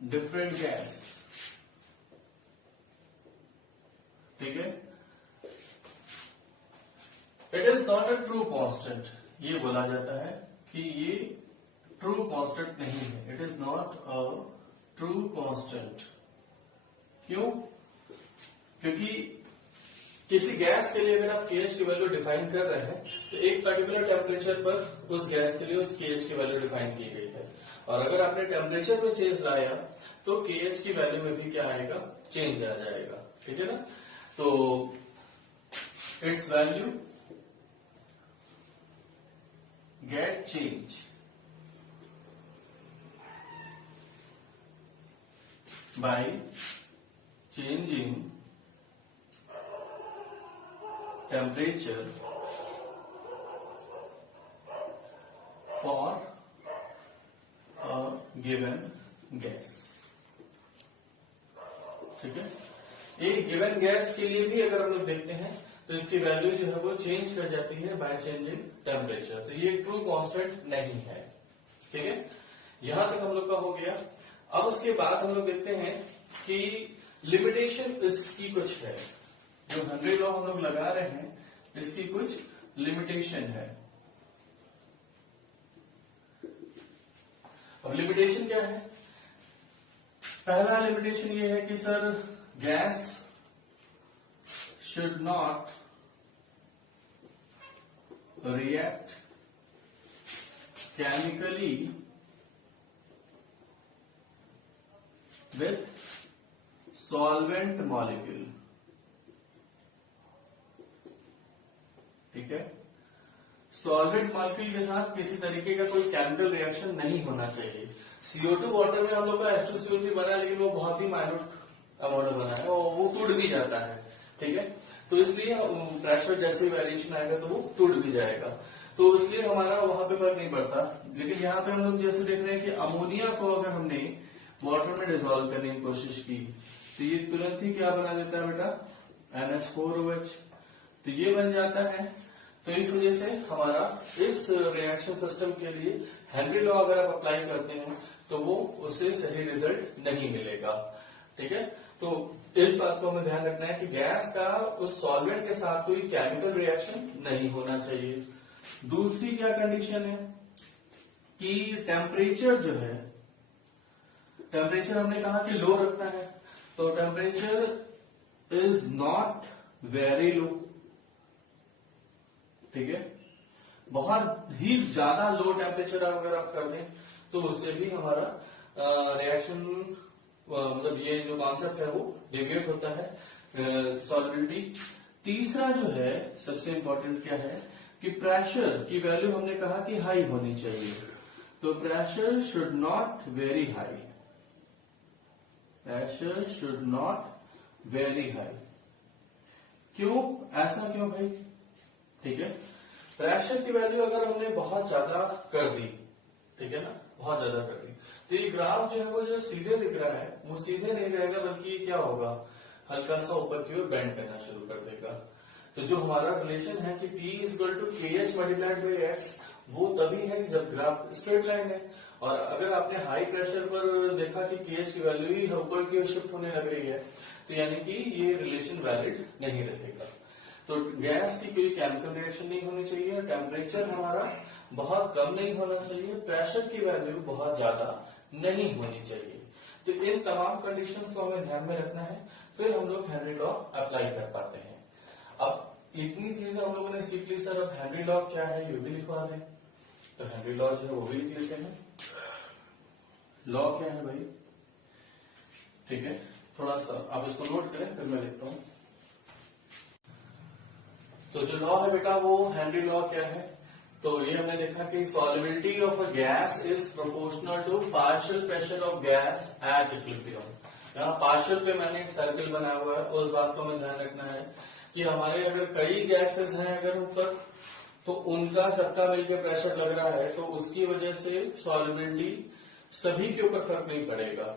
different gas। ठीक है, it is not a true constant, ये बोला जाता है कि ये ट्रू कांस्टेंट नहीं है, it is not a true constant. क्यों, क्योंकि किसी गैस के लिए अगर आप kh की वैल्यू डिफाइन कर रहे हैं तो एक पर्टिकुलर टेम्परेचर पर उस गैस के लिए उस kh की वैल्यू डिफाइन की गई है, और अगर आपने टेम्परेचर में चेंज लाया तो kh की वैल्यू में भी क्या आएगा, चेंज आ जाएगा। ठीक है ना, तो it's value get change bye changing temperature for a given gas। ठीक है, एक गिवन गैस के लिए भी अगर हम लोग देखते हैं तो इसकी वैल्यू जो है वो चेंज कर जाती है बाय चेंजिंग टेम्परेचर, तो ये ट्रू कांस्टेंट नहीं है। ठीक है, यहां तक हम लोग का हो गया। अब उसके बाद हम लोग देखते हैं कि लिमिटेशन इसकी कुछ है, जो हेनरी लॉ हम लोग लगा रहे हैं इसकी कुछ लिमिटेशन है। अब लिमिटेशन क्या है, पहला लिमिटेशन ये है कि sir gas should not react chemically with solvent molecule. ठीक है, सॉल्वेंट मॉलिक्यूल के साथ किसी तरीके का कोई केमिकल रिएक्शन नहीं होना चाहिए। CO2 वाटर में हम लोग का H2CO3 बना है, लेकिन वो बहुत ही माइन्यूट अमाउंट में बना है, वो टूट भी जाता है। ठीक है, तो इसलिए प्रेशर जैसे ही वेरिएशन आएगा तो वो टूट भी जाएगा, तो इसलिए हमारा वहां पे फर्क नहीं पड़ता। लेकिन यहाँ पे हम लोग जैसे देख रहे हैं कि अमोनिया को अगर हमने वाटर में डिजोल्व करने की कोशिश की तो ये तुरंत ही क्या बना देता है बेटा, NH4OH, तो ये बन जाता है। तो इस वजह से हमारा इस रिएक्शन सिस्टम के लिए हेनरी लॉ अगर आप अप्लाई करते हैं तो वो उससे सही रिजल्ट नहीं मिलेगा। ठीक है, तो इस बात को हमें ध्यान रखना है कि गैस का उस सॉल्वेंट के साथ कोई केमिकल रिएक्शन नहीं होना चाहिए। दूसरी क्या कंडीशन है कि टेम्परेचर जो है, टेम्परेचर हमने कहा कि लो रखना है, तो temperature is not very low. ठीक है, बहुत ही ज्यादा लो टेम्परेचर अगर आप कर दें तो उससे भी हमारा रिएक्शन मतलब ये जो कॉन्सेप्ट है वो डेविएट होता है सॉल्युबिलिटी। तीसरा जो है सबसे इंपॉर्टेंट क्या है कि प्रेशर की वैल्यू हमने कहा कि हाई होनी चाहिए, तो pressure should not very high, pressure should not very high. क्यों, ऐसा क्यों भाई? ठीक है, प्रेशर की वैल्यू अगर हमने बहुत ज्यादा कर दी, ठीक है ना, बहुत ज्यादा कर दी, तो ये ग्राफ जो है वो जो सीधे दिख रहा है वो सीधे नहीं रहेगा, बल्कि ये क्या होगा, हल्का सा ऊपर की ओर बेंड करना शुरू कर देगा। तो जो हमारा रिलेशन है कि P equal to KH multiplied by x, वो तभी है जब ग्राफ स्ट्रेट लाइन है। और अगर आपने हाई प्रेशर पर देखा कि KH की वैल्यू ही ऊपर की ओर शिफ्ट होने लग रही है, तो यानी कि ये रिलेशन वैलिड नहीं रहेगा। तो गैस की कोई केमिकल रिएक्शन नहीं होनी चाहिए, टेम्परेचर हमारा बहुत कम नहीं होना चाहिए, प्रेशर की वैल्यू बहुत ज्यादा नहीं होनी चाहिए। तो इन तमाम कंडीशंस को हमें ध्यान में रखना है, फिर हम लोग हेनरी लॉ अप्लाई कर पाते हैं। अब इतनी चीजें हम लोगों ने सीख ली सर, अब हेनरी लॉ क्या है ये भी लिखवा दें। तो हेनरी लॉ जो है वो भी लिख लेते हैं। लॉ क्या है भाई, ठीक है, थोड़ा सा आप इसको नोट करें, फिर मैं लिखता हूं। तो जो लॉ है बेटा वो हेनरी लॉ क्या है, तो ये हमने देखा कि solubility of a gas is proportional to partial pressure of gas at equilibrium. यहाँ पार्शियल पे मैंने एक सर्किल बनाया हुआ है, उस बात को हमें ध्यान रखना है कि हमारे अगर कई गैसेस हैं अगर ऊपर, तो उनका सबका मिलकर प्रेशर लग रहा है, तो उसकी वजह से सॉल्युबिलिटी सभी के ऊपर फर्क नहीं पड़ेगा।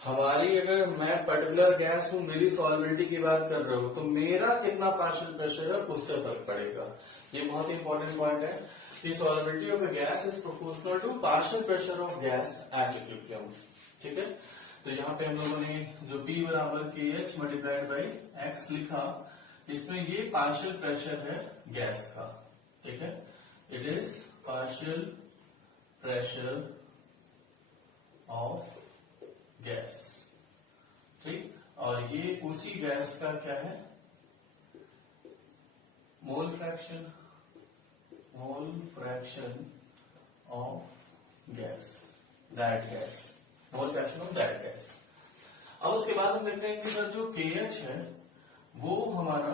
हमारी अगर मैं पर्टिकुलर गैस हूं, मेरी सॉल्युबिलिटी की बात कर रहा हूं, तो मेरा कितना पार्शियल प्रेशर है उससे फर्क पड़ेगा। ये बहुत इंपॉर्टेंट पॉइंट है कि solubility of a gas is proportional to partial pressure of gas at equilibrium. ठीक है, तो यहाँ पे हम लोगों ने जो P बराबर KH मल्टीप्लाइड बाई एक्स लिखा, इसमें ये पार्शियल प्रेशर है गैस का। ठीक है, it is partial pressure of gas. ठीक, और ये उसी गैस का क्या है, मोल fraction of gas, that gas, mole fraction of that gas. अब उसके बाद हम देखते हैं कि सर जो KH है वो हमारा,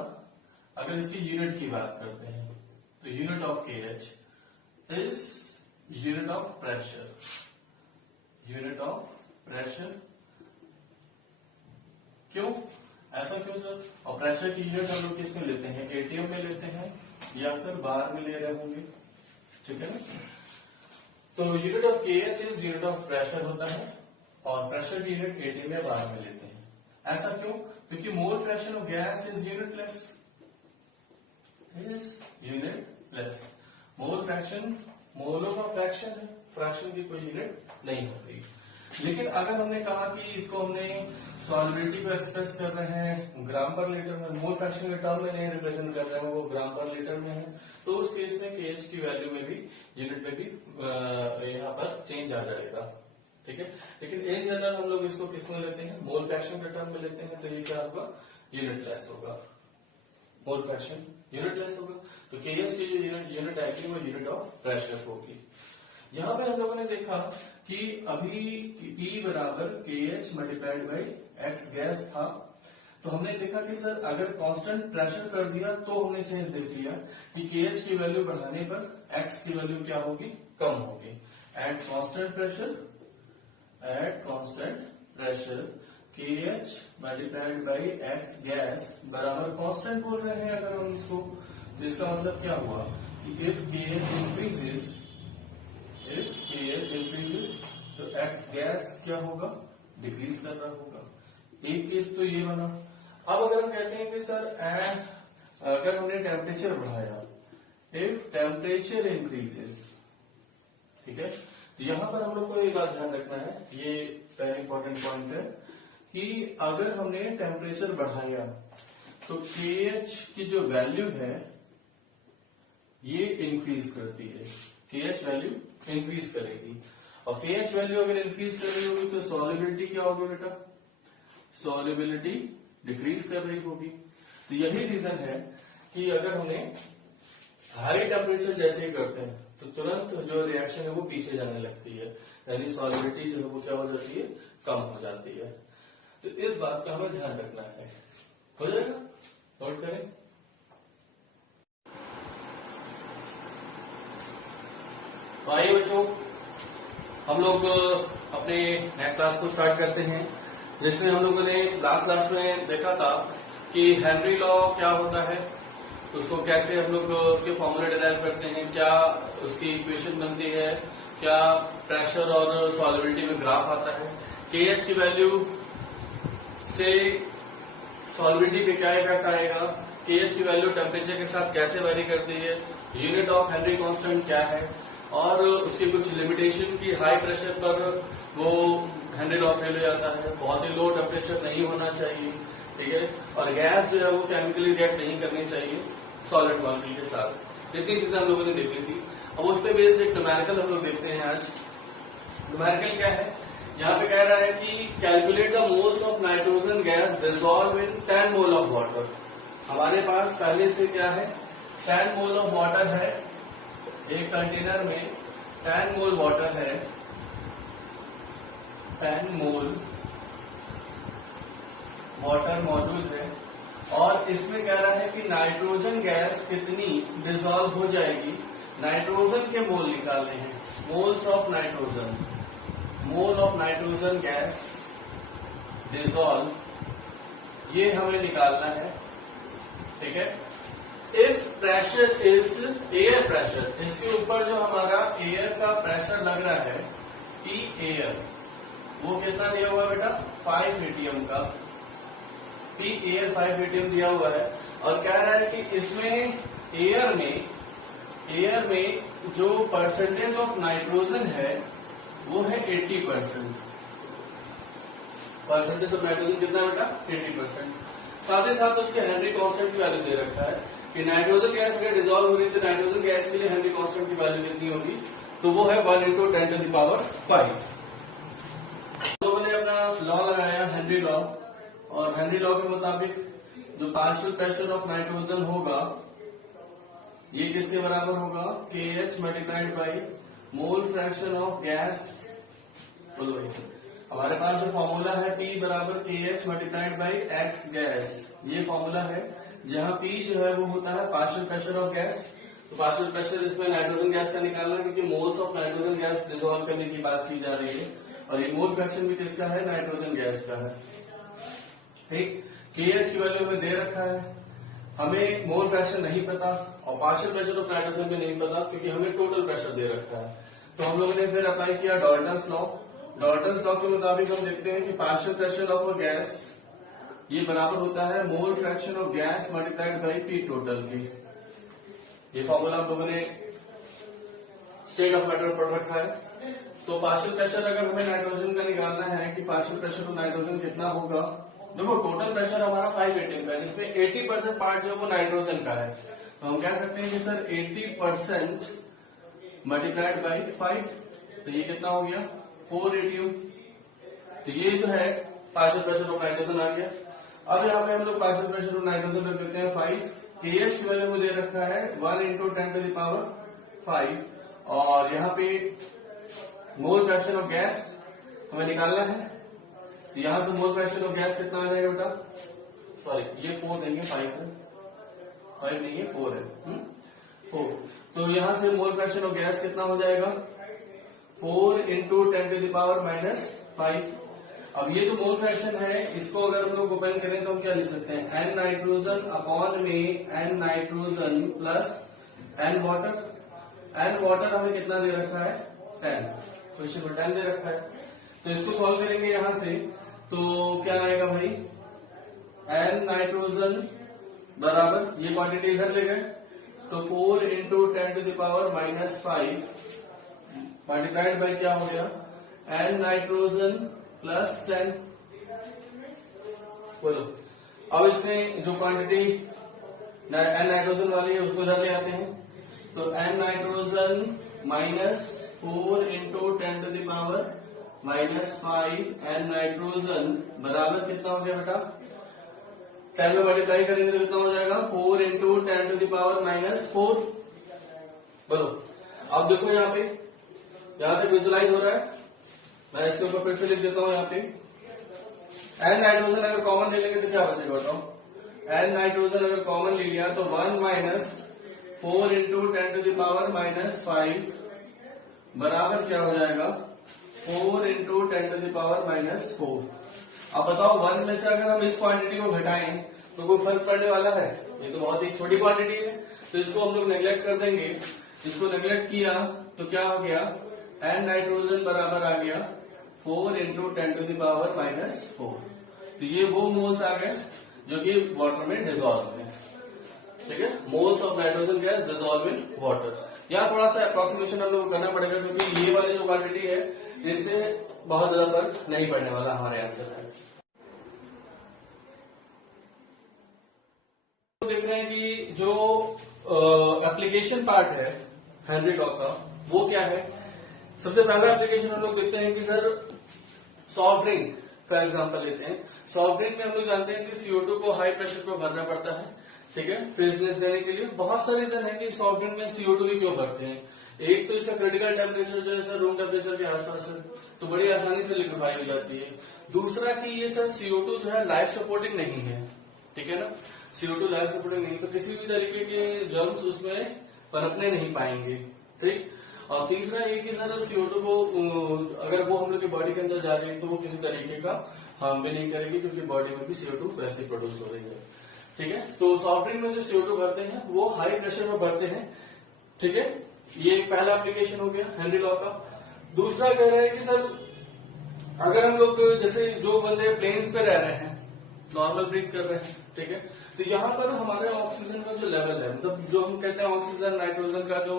अगर इसकी यूनिट की बात करते हैं, तो unit of KH is unit of pressure, unit of pressure. क्यों, ऐसा क्यों सर? और प्रेशर की यूनिट हम लोग किस में लेते हैं, ATM में लेते हैं या फिर बार में ले रहे होंगे। ठीक है ना, तो unit of KH is unit of pressure होता है, और प्रेशर की यूनिट ATM या बार में लेते हैं। ऐसा क्यों? क्योंकि mole fraction of gas is unitless, mole fraction मोलों का फ्रैक्शन है, फ्रैक्शन की कोई यूनिट नहीं होती। लेकिन अगर हमने कहा कि इसको हमने सॉल्युबिलिटी को एक्सप्रेस कर रहे हैं ग्राम पर लीटर में, मोल फ्रैक्शन के टर्म में नहीं रिप्रेजेंट कर रहे हैं, वो ग्राम पर लीटर में है, तो उस केस में KH की वैल्यू में भी, यूनिट में भी यहाँ पर चेंज आ जाएगा। ठीक है, लेकिन इन जनरल हम लोग इसको किस में लेते हैं, मोल फ्रैक्शन के टर्म में लेते हैं, तो ये क्या होगा, यूनिटलेस होगा, मोल फ्रैक्शन यूनिटलेस होगा। तो KH की जो यूनिट आएगी वो यूनिट ऑफ प्रेशर होगी। यहाँ पे हम लोगों ने देखा कि अभी P बराबर KH multiplied by x gas था, तो हमने देखा कि सर अगर कांस्टेंट प्रेशर कर दिया तो हमने चेंज देख लिया कि KH की वैल्यू बढ़ाने पर x की वैल्यू क्या होगी, कम होगी। At constant pressure KH multiplied by x gas बराबर कांस्टेंट बोल रहे हैं अगर हम इसको, तो इसका मतलब क्या हुआ कि इफ KH इंक्रीजेस तो एक्स गैस क्या होगा, डिक्रीज कर रहा होगा। एक केस तो ये बना। अब अगर हम कहते हैं कि सर अगर हमने टेम्परेचर बढ़ाया, इफ टेम्परेचर इंक्रीजेस, ठीक है, तो यहां पर हम लोग को एक बात ध्यान रखना है, ये वेरी इंपॉर्टेंट पॉइंट है कि अगर हमने टेम्परेचर बढ़ाया तो KH की जो वैल्यू है ये इंक्रीज करती है, KH वैल्यू इंक्रीज करेगी, और KH वैल्यू अगर इंक्रीज कर रही होगी तो सॉल्युबिलिटी क्या होगी बेटा, सॉल्युबिलिटी डिक्रीज कर रही होगी। तो यही रीजन है कि अगर हमें हाई टेम्परेचर जैसे ही करते हैं तो तुरंत जो रिएक्शन है वो पीछे जाने लगती है, यानी सॉलिबिलिटी जो है वो क्या हो जाती है, कम हो जाती है। तो इस बात का हमें ध्यान रखना है। हो जाएगा, नोट करें। तो आइए बच्चों, हम लोग अपने नेक्स्ट क्लास को स्टार्ट करते हैं, जिसमें हम लोगों ने लास्ट क्लास में देखा था कि हेनरी लॉ क्या होता है, उसको कैसे हम लोग उसके फॉर्मूले डिराइव करते हैं, क्या उसकी इक्वेशन बनती है, क्या प्रेशर और सॉलिबिलिटी में ग्राफ आता है, KH की वैल्यू से सॉलिबिलिटी पे क्या इफेक्ट आएगा, KH की वैल्यू टेम्परेचर के साथ कैसे वेरी करती है, यूनिट ऑफ हेनरी कांस्टेंट क्या है, और उसकी कुछ लिमिटेशन की हाई प्रेशर पर वो हेनरी लॉ फेल हो जाता है, बहुत ही लो टेम्परेचर नहीं होना चाहिए, ठीक है, और गैस जो है वो केमिकली रिएक्ट नहीं करनी चाहिए सॉलिड मॉलिक्यूल के साथ। इतनी चीजें हम लोगों ने देखी थी। अब उस पर बेस्ड एक न्यूमेरिकल हम लोग देखते हैं आज। न्यूमेरिकल क्या है, यहाँ पे कह रहा है कि calculate the moles of nitrogen gas dissolve in 10 mole of water. हमारे पास पहले से क्या है, 10 मोल ऑफ वाटर है, एक कंटेनर में 10 मोल वाटर है, 10 मोल वाटर मौजूद है, और इसमें कह रहा है कि नाइट्रोजन गैस कितनी डिसॉल्व हो जाएगी, नाइट्रोजन के मोल निकालने हैं, moles of nitrogen, mole of nitrogen gas dissolve, ये हमें निकालना है, ठीक है। If pressure is air pressure, इसके ऊपर जो हमारा एयर का प्रेशर लग रहा है, P एयर, वो कितना दिया हुआ बेटा, 5 atm का, P एयर 5 atm दिया हुआ है, और कह रहा है कि इसमें एयर में जो परसेंटेज ऑफ नाइट्रोजन है वो है 80%। परसेंटेज ऑफ नाइट्रोजन कितना बेटा, 80%। साथ ही साथ उसके हेनरी कांस्टेंट की वैल्यू दे रखा है कि नाइट्रोजन गैस अगर डिसॉल्व हो रही है तो नाइट्रोजन गैस के लिए हेनरी कांस्टेंट की वैल्यू कितनी होगी, तो वो है 1 × 10⁵। लोगों ने अपना लॉ लगाया हेनरी लॉ, और हेनरी लॉ के मुताबिक जो पार्शियल प्रेशर ऑफ नाइट्रोजन होगा ये किसके बराबर होगा, KH multiplied by mole fraction of gas. बोलो भाई, हमारे पास जो फॉर्मूला है P बराबर KH multiplied by X gas, ये फॉर्मूला है, जहां P जो है वो होता है पार्शियल प्रेशर ऑफ गैस। तो पार्शियल प्रेशर इसमें नाइट्रोजन गैस का निकालना, क्योंकि moles of nitrogen gas dissolve करने की बात की जा रही है, और ये मोल फ्रैक्शन भी किसका है, नाइट्रोजन गैस का है, ठीक। KH की वैल्यू हमें दे रखा है, हमें मोल फ्रैक्शन नहीं पता, और पार्शियल प्रेशर ऑफ नाइट्रोजन भी नहीं पता, क्योंकि हमें टोटल प्रेशर दे रखा है। तो हम लोगों ने फिर अप्लाई किया डाल्टन्स लॉ। डाल्टन्स लॉ के मुताबिक हम देखते हैं कि partial pressure of a gas ये बराबर होता है मोल fraction of gas multiplied by P total की। ये फॉर्मूला हम लोगों ने स्टेट ऑफ मैटर पढ़ रखा है। तो पार्शियल प्रेशर अगर हमें नाइट्रोजन का निकालना है कि पार्शियल प्रेशर ऑफ नाइट्रोजन कितना होगा, देखो टोटल प्रेशर हमारा 5 atm का है, जिसमें 80% पार्ट जो वो नाइट्रोजन का है, तो हम कह सकते हैं कि सर 80% मल्टीप्लाइड बाई 5, तो ये कितना हो गया, 4 atm। तो ये जो है पार्शियल प्रेशर ऑफ नाइट्रोजन आ गया। अब यहाँ पे हम लोग पार्शियल प्रेशर ऑफ नाइट्रोजन रख देते हैं 5, KH की वैल्यू मुझे रखा है 1 × 10⁵, और यहाँ पे मोल फ्रैक्शन ऑफ गैस हमें निकालना है, तो यहां से मोल फ्रैक्शन ऑफ गैस कितना आ जाएगा बेटा, सॉरी ये 4 नहीं है, 5 है, 5 नहीं है, 4 है, 4। तो यहां से मोल फ्रैक्शन ऑफ गैस कितना हो जाएगा, 4 × 10⁻⁵। अब ये जो मोल फ्रैक्शन है इसको अगर हम लोग ओपन करें तो हम क्या लिख सकते हैं, n नाइट्रोजन अपॉन में n nitrogen plus n water. n water हमें कितना दे रखा है, 10, क्वेश्चन में 10 दे रखा है। तो इसको सॉल्व करेंगे यहां से, तो क्या आएगा भाई, n नाइट्रोजन बराबर, ये क्वांटिटी इधर ले गए, तो 4 × 10⁻⁵ मल्टीप्लाइड बाई क्या हो गया, n नाइट्रोजन प्लस 10। बोलो, अब इसमें जो क्वांटिटी n नाइट्रोजन वाली है उसको इधर ले आते हैं, तो n nitrogen minus 4 × 10⁻⁵ n nitrogen बराबर कितना हो गया बेटा, 10 में मल्टीप्लाई करेंगे तो कितना हो जाएगा, 4 × 10⁻⁴। बोलो, आप देखो यहाँ तक विजुलाइज हो रहा है। मैं इसके ऊपर फिर से लिख देता हूँ यहाँ पे, एन नाइट्रोजन अगर कॉमन ले लेंगे तो क्या बचेगा बताओ। एन नाइट्रोजन अगर कॉमन ले लिया तो 1 माइनस 4 इंटू 10⁻⁻5 बराबर क्या हो जाएगा 4 इंटू 10⁻⁻4। अब बताओ 1 में से अगर हम इस क्वांटिटी को घटाएं तो कोई फर्क पड़ने वाला है? ये तो बहुत ही छोटी क्वांटिटी है, तो इसको हम लोग नेग्लेक्ट कर देंगे। इसको नेग्लेक्ट किया तो क्या हो गया, एन नाइट्रोजन बराबर आ गया 4 इंटू 10⁻⁻4। तो ये वो मोल्स आ गए जो कि वाटर में डिजोल्व है। ठीक है, moles of nitrogen gas dissolve in water. यहाँ थोड़ा सा अप्रोक्सीमेशन हम लोग को करना पड़ेगा, क्योंकि ये वाली जो क्वांटिटी है इससे बहुत ज्यादा फर्क नहीं पड़ने वाला हमारे आंसर में। तो देख रहे हैं कि जो एप्लीकेशन पार्ट है हेनरी लॉ का वो क्या है। सबसे पहला एप्लीकेशन हम लोग देखते हैं कि सर सॉफ्ट ड्रिंक का एग्जांपल लेते हैं। सॉफ्ट ड्रिंक में हम लोग जानते हैं कि CO2 को हाई प्रेशर पर भरना पड़ता है। ठीक है, फ्रिजनेस देने के लिए बहुत सारे रीजन है कि सॉफ्ट ड्रिंक में CO2 ही क्यों भरते हैं। एक तो इसका क्रिटिकल टेम्परेचर जो है सर रूम टेम्परेचर के आसपास है, तो बड़ी आसानी से लिक्विफाई हो जाती है। दूसरा कि ये सर CO2 जो है लाइफ सपोर्टिंग नहीं है। ठीक है ना, CO2 लाइफ सपोर्टिंग नहीं, तो किसी भी तरीके के जर्म्स उसमें पनपने नहीं पाएंगे। ठीक, और तीसरा ये कि सर CO2 को अगर वो हम लोग की बॉडी के अंदर जा रही है तो वो किसी तरीके का हार्म भी नहीं करेगी, क्योंकि बॉडी में भी CO2 वैसे प्रोड्यूस हो रही है। ठीक है, तो सॉफ्ट ड्रिंक में जो CO2 भरते हैं वो हाई प्रेशर में भरते हैं। ठीक है, ये एक पहला एप्लीकेशन हो गया हेनरी लॉ का। दूसरा कह रहा है कि सर अगर हम लोग जैसे जो बंदे प्लेन्स पे रह रहे हैं, नॉर्मल ब्रीथ कर रहे हैं, ठीक है, तो यहाँ पर हमारे ऑक्सीजन का जो लेवल है, मतलब जो हम कहते हैं ऑक्सीजन नाइट्रोजन का जो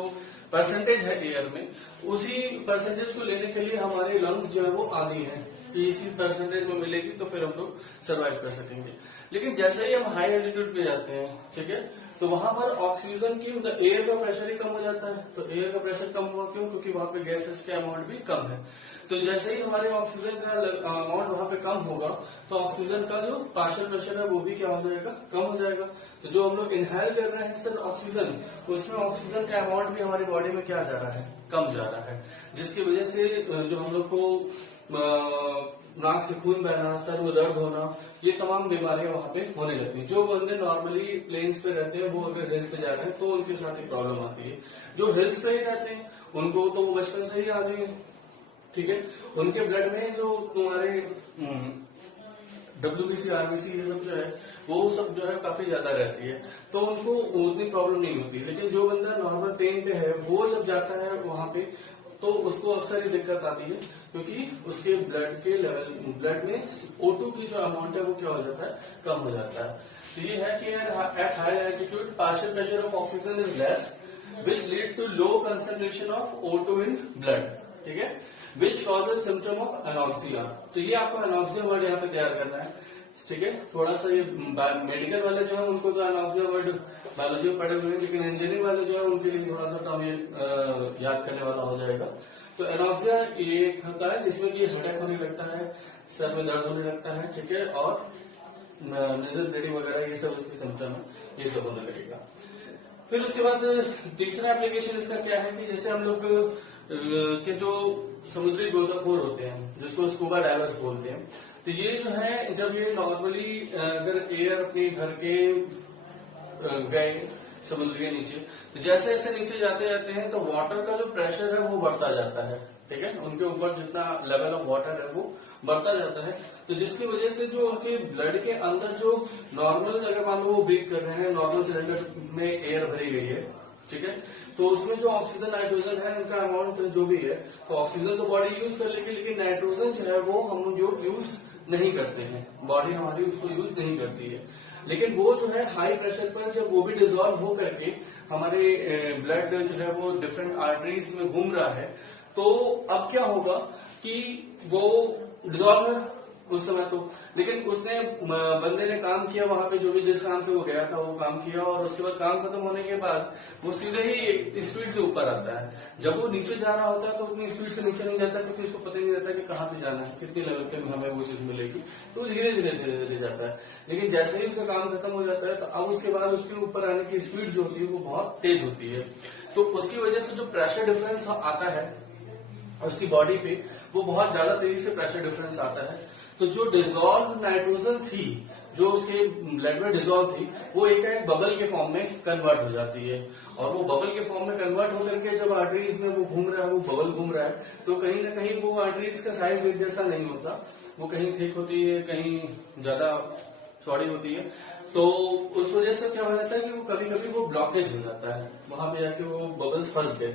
परसेंटेज है एयर में, उसी परसेंटेज को लेने के लिए हमारे लंग्स जो है वो आदि है कि इसी परसेंटेज में मिलेगी तो फिर हम लोग सर्वाइव कर सकेंगे। लेकिन जैसे ही हम हाई एल्टीट्यूड पे जाते हैं, ठीक है, तो वहां पर ऑक्सीजन की मतलब एयर का प्रेशर ही कम हो जाता है। तो एयर का प्रेशर कम हुआ क्यों? क्योंकि वहां पे गैसेस का अमाउंट भी कम है। तो जैसे ही हमारे ऑक्सीजन का अमाउंट वहां पे कम होगा तो ऑक्सीजन का जो पार्शियल प्रेशर है वो भी क्या हो जाएगा, कम हो जाएगा। तो जो हम लोग इनहेल कर रहे हैं सर ऑक्सीजन, उसमें ऑक्सीजन का अमाउंट भी हमारी बॉडी में क्या जा रहा है, कम जा रहा है, जिसकी वजह से जो हम लोग को नाक से खून बहना, सर में दर्द होना, ये तमाम बीमारियां वहां पे होने लगती हैं। जो बंदे नॉर्मली प्लेन्स पे रहते हैं वो अगर हिल्स पे जा रहे हैं तो उनके साथ ही प्रॉब्लम आती है। जो हिल्स पे ही रहते हैं उनको तो बचपन से ही आ गई है। ठीक है, उनके ब्लड में जो तुम्हारे WBC RBC ये सब जो है वो सब जो है काफी ज्यादा रहती है, तो उनको उतनी प्रॉब्लम नहीं होती। लेकिन जो बंदा नॉर्मल पेन पे है वो जब जाता है वहां पे तो उसको अक्सर ये दिक्कत आती है, क्योंकि उसके ब्लड के लेवल, ब्लड में O2 की जो अमाउंट है वो क्या हो जाता है, कम हो जाता है। तो ये है कि at high altitude partial pressure of oxygen is less which lead to low concentration of O2 in blood. ठीक है, which causes symptom of anoxia. तो ये आपको एनॉक्सिया वर्ड यहाँ पे तैयार करना है। ठीक है, थोड़ा सा ये मेडिकल वाले जो है उनको तो एनॉक्सिया वर्ड बायोलॉजी में पढ़े हुए हैं, लेकिन इंजीनियरिंग वाले जो है उनके लिए थोड़ा सा टर्म ये याद करने वाला हो जाएगा। तो एनॉक्सिया ये एक होता है जिसमें कि हेडेक होने लगता है, सर में दर्द होने लगता है, ठीक है, और नेजल ब्लीडिंग वगैरह ये सब उसके सिम्टम है, ये सब होने लगेगा। फिर उसके बाद तीसरा एप्लीकेशन इसका क्या है कि जैसे हम लोग के जो समुद्री गोताखोर होते हैं जिसको स्कूबा डाइवर्स बोलते हैं, तो ये जो है जब ये नॉर्मली अगर एयर अपनी भर के गए समुद्र के नीचे, तो जैसे जैसे नीचे जाते जाते हैं तो वाटर का जो प्रेशर है वो बढ़ता जाता है। ठीक है, उनके ऊपर जितना लेवल ऑफ वाटर है वो बढ़ता जाता है, तो जिसकी वजह से जो उनके ब्लड के अंदर जो नॉर्मल अगर मान लो वो ब्रीथ कर रहे हैं, नॉर्मल सिलेंडर में एयर भरी गई है, ठीक है, तो उसमें जो ऑक्सीजन नाइट्रोजन है उनका अमाउंट जो भी है, तो ऑक्सीजन तो बॉडी यूज कर लेगी, लेकिन नाइट्रोजन जो है वो हम जो यूज नहीं करते हैं, बॉडी हमारी उसको यूज नहीं करती है। लेकिन वो जो है हाई प्रेशर पर जब वो भी डिजोल्व हो करके हमारे ब्लड जो है वो डिफरेंट आर्टरीज में घूम रहा है, तो अब क्या होगा कि वो डिजोल्व उस समय तो, लेकिन उसने बंदे ने काम किया वहां पे, जो भी जिस काम से वो गया था वो काम किया, और उसके बाद काम खत्म होने के बाद वो सीधे ही स्पीड से ऊपर आता है। जब वो नीचे जा रहा होता है तो उतनी स्पीड से नीचे नहीं जाता, क्योंकि उसको पता ही नहीं रहता कि कहाँ पे जाना है, कितनी लेवल पे हमें वो चीज मिलेगी, तो धीरे धीरे धीरे धीरे जाता है। लेकिन जैसे ही उसका काम खत्म हो जाता है तो अब उसके बाद उसके ऊपर आने की स्पीड जो होती है वो बहुत तेज होती है। तो उसकी वजह से जो प्रेशर डिफरेंस आता है उसकी बॉडी पे, वो बहुत ज्यादा तेजी से प्रेशर डिफरेंस आता है। तो जो डिजोल्व नाइट्रोजन थी, जो उसके ब्लड में डिजोल्व थी, वो एक बबल के फॉर्म में कन्वर्ट हो जाती है, और वो बबल के फॉर्म में कन्वर्ट होकर के जब आर्टरीज में वो घूम रहा है, वो बबल घूम रहा है, तो कहीं ना कहीं वो आर्टरीज का साइज एक जैसा नहीं होता, वो कहीं थिक होती है, कहीं ज्यादा चौड़ी होती है। तो उस वजह से क्या हो जाता है कि वो कभी कभी वो ब्लॉकेज हो जाता है, वहां पे जाके वो बबल्स फंस गए,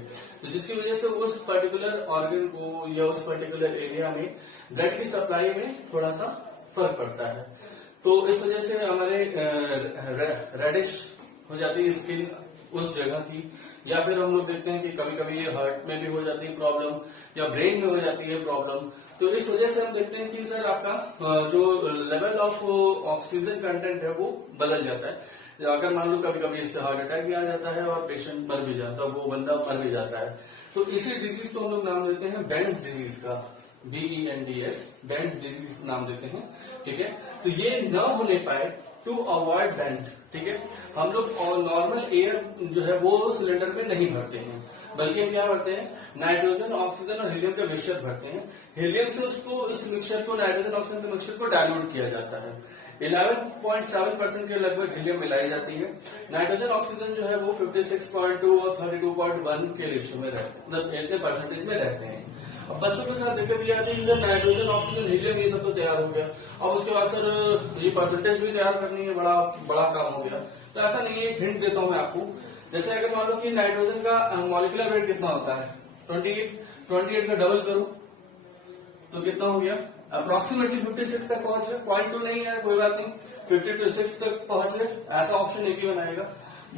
तो जिसकी वजह से उस पर्टिकुलर ऑर्गन को या उस पर्टिकुलर एरिया में ब्लड की सप्लाई में थोड़ा सा फर्क पड़ता है। तो इस वजह से हमारे रेडिश हो जाती है स्किन उस जगह की, या फिर हम लोग देखते हैं कि कभी कभी ये हार्ट में भी हो जाती है प्रॉब्लम, या ब्रेन में हो जाती है प्रॉब्लम। तो इस वजह से हम देखते हैं कि सर आपका जो लेवल ऑफ ऑक्सीजन कंटेंट है वो बदल जाता है। अगर मान लो कभी कभी इससे हार्ट अटैक भी आ जाता है और पेशेंट मर भी जाता है, वो बंदा मर भी जाता है। तो इसी डिजीज को हम लोग नाम देते हैं बेंस डिजीज का, BENDS, बेंस डिजीज नाम देते हैं, ठीक है। तो ये न होने पाए टू अवॉइड बेंट, ठीक है, हम लोग नॉर्मल एयर जो है वो सिलेंडर में नहीं भरते हैं, बल्कि हम क्या भरते हैं, नाइट्रोजन, ऑक्सीजन और हीलियम का मिक्सचर भरते हैं। हीलियम से उसको, इस मिक्सचर को, नाइट्रोजन ऑक्सीजन के मिक्सचर को डाइल्यूट किया जाता है। 11.7% के लगभग हीलियम मिलाई जाती है। नाइट्रोजन ऑक्सीजन जो है वो 56.2 और 32.1 के रेशियो में रहते हैं, मतलब इतने परसेंटेज में रहते हैं। अब बच्चों के साथ दिक्कत ये आती है कि नाइट्रोजन ऑक्सीजन हीलियम ये सब तो तैयार हो गया, अब उसके बाद सर ये परसेंटेज भी तैयार करनी है, बड़ा बड़ा काम हो गया। तो ऐसा नहीं है, हिंट देता हूं मैं आपको। जैसे अगर मान लो कि नाइट्रोजन का मॉलिक्यूलर वेट कितना होता है, 28 का डबल करो तो कितना हो गया, अप्रोक्सीमेटली 56 तक पहुंच गया। 0.2 नहीं है, कोई बात नहीं, 56 तक पहुंच गए, ऐसा ऑप्शन एक ही बनाएगा।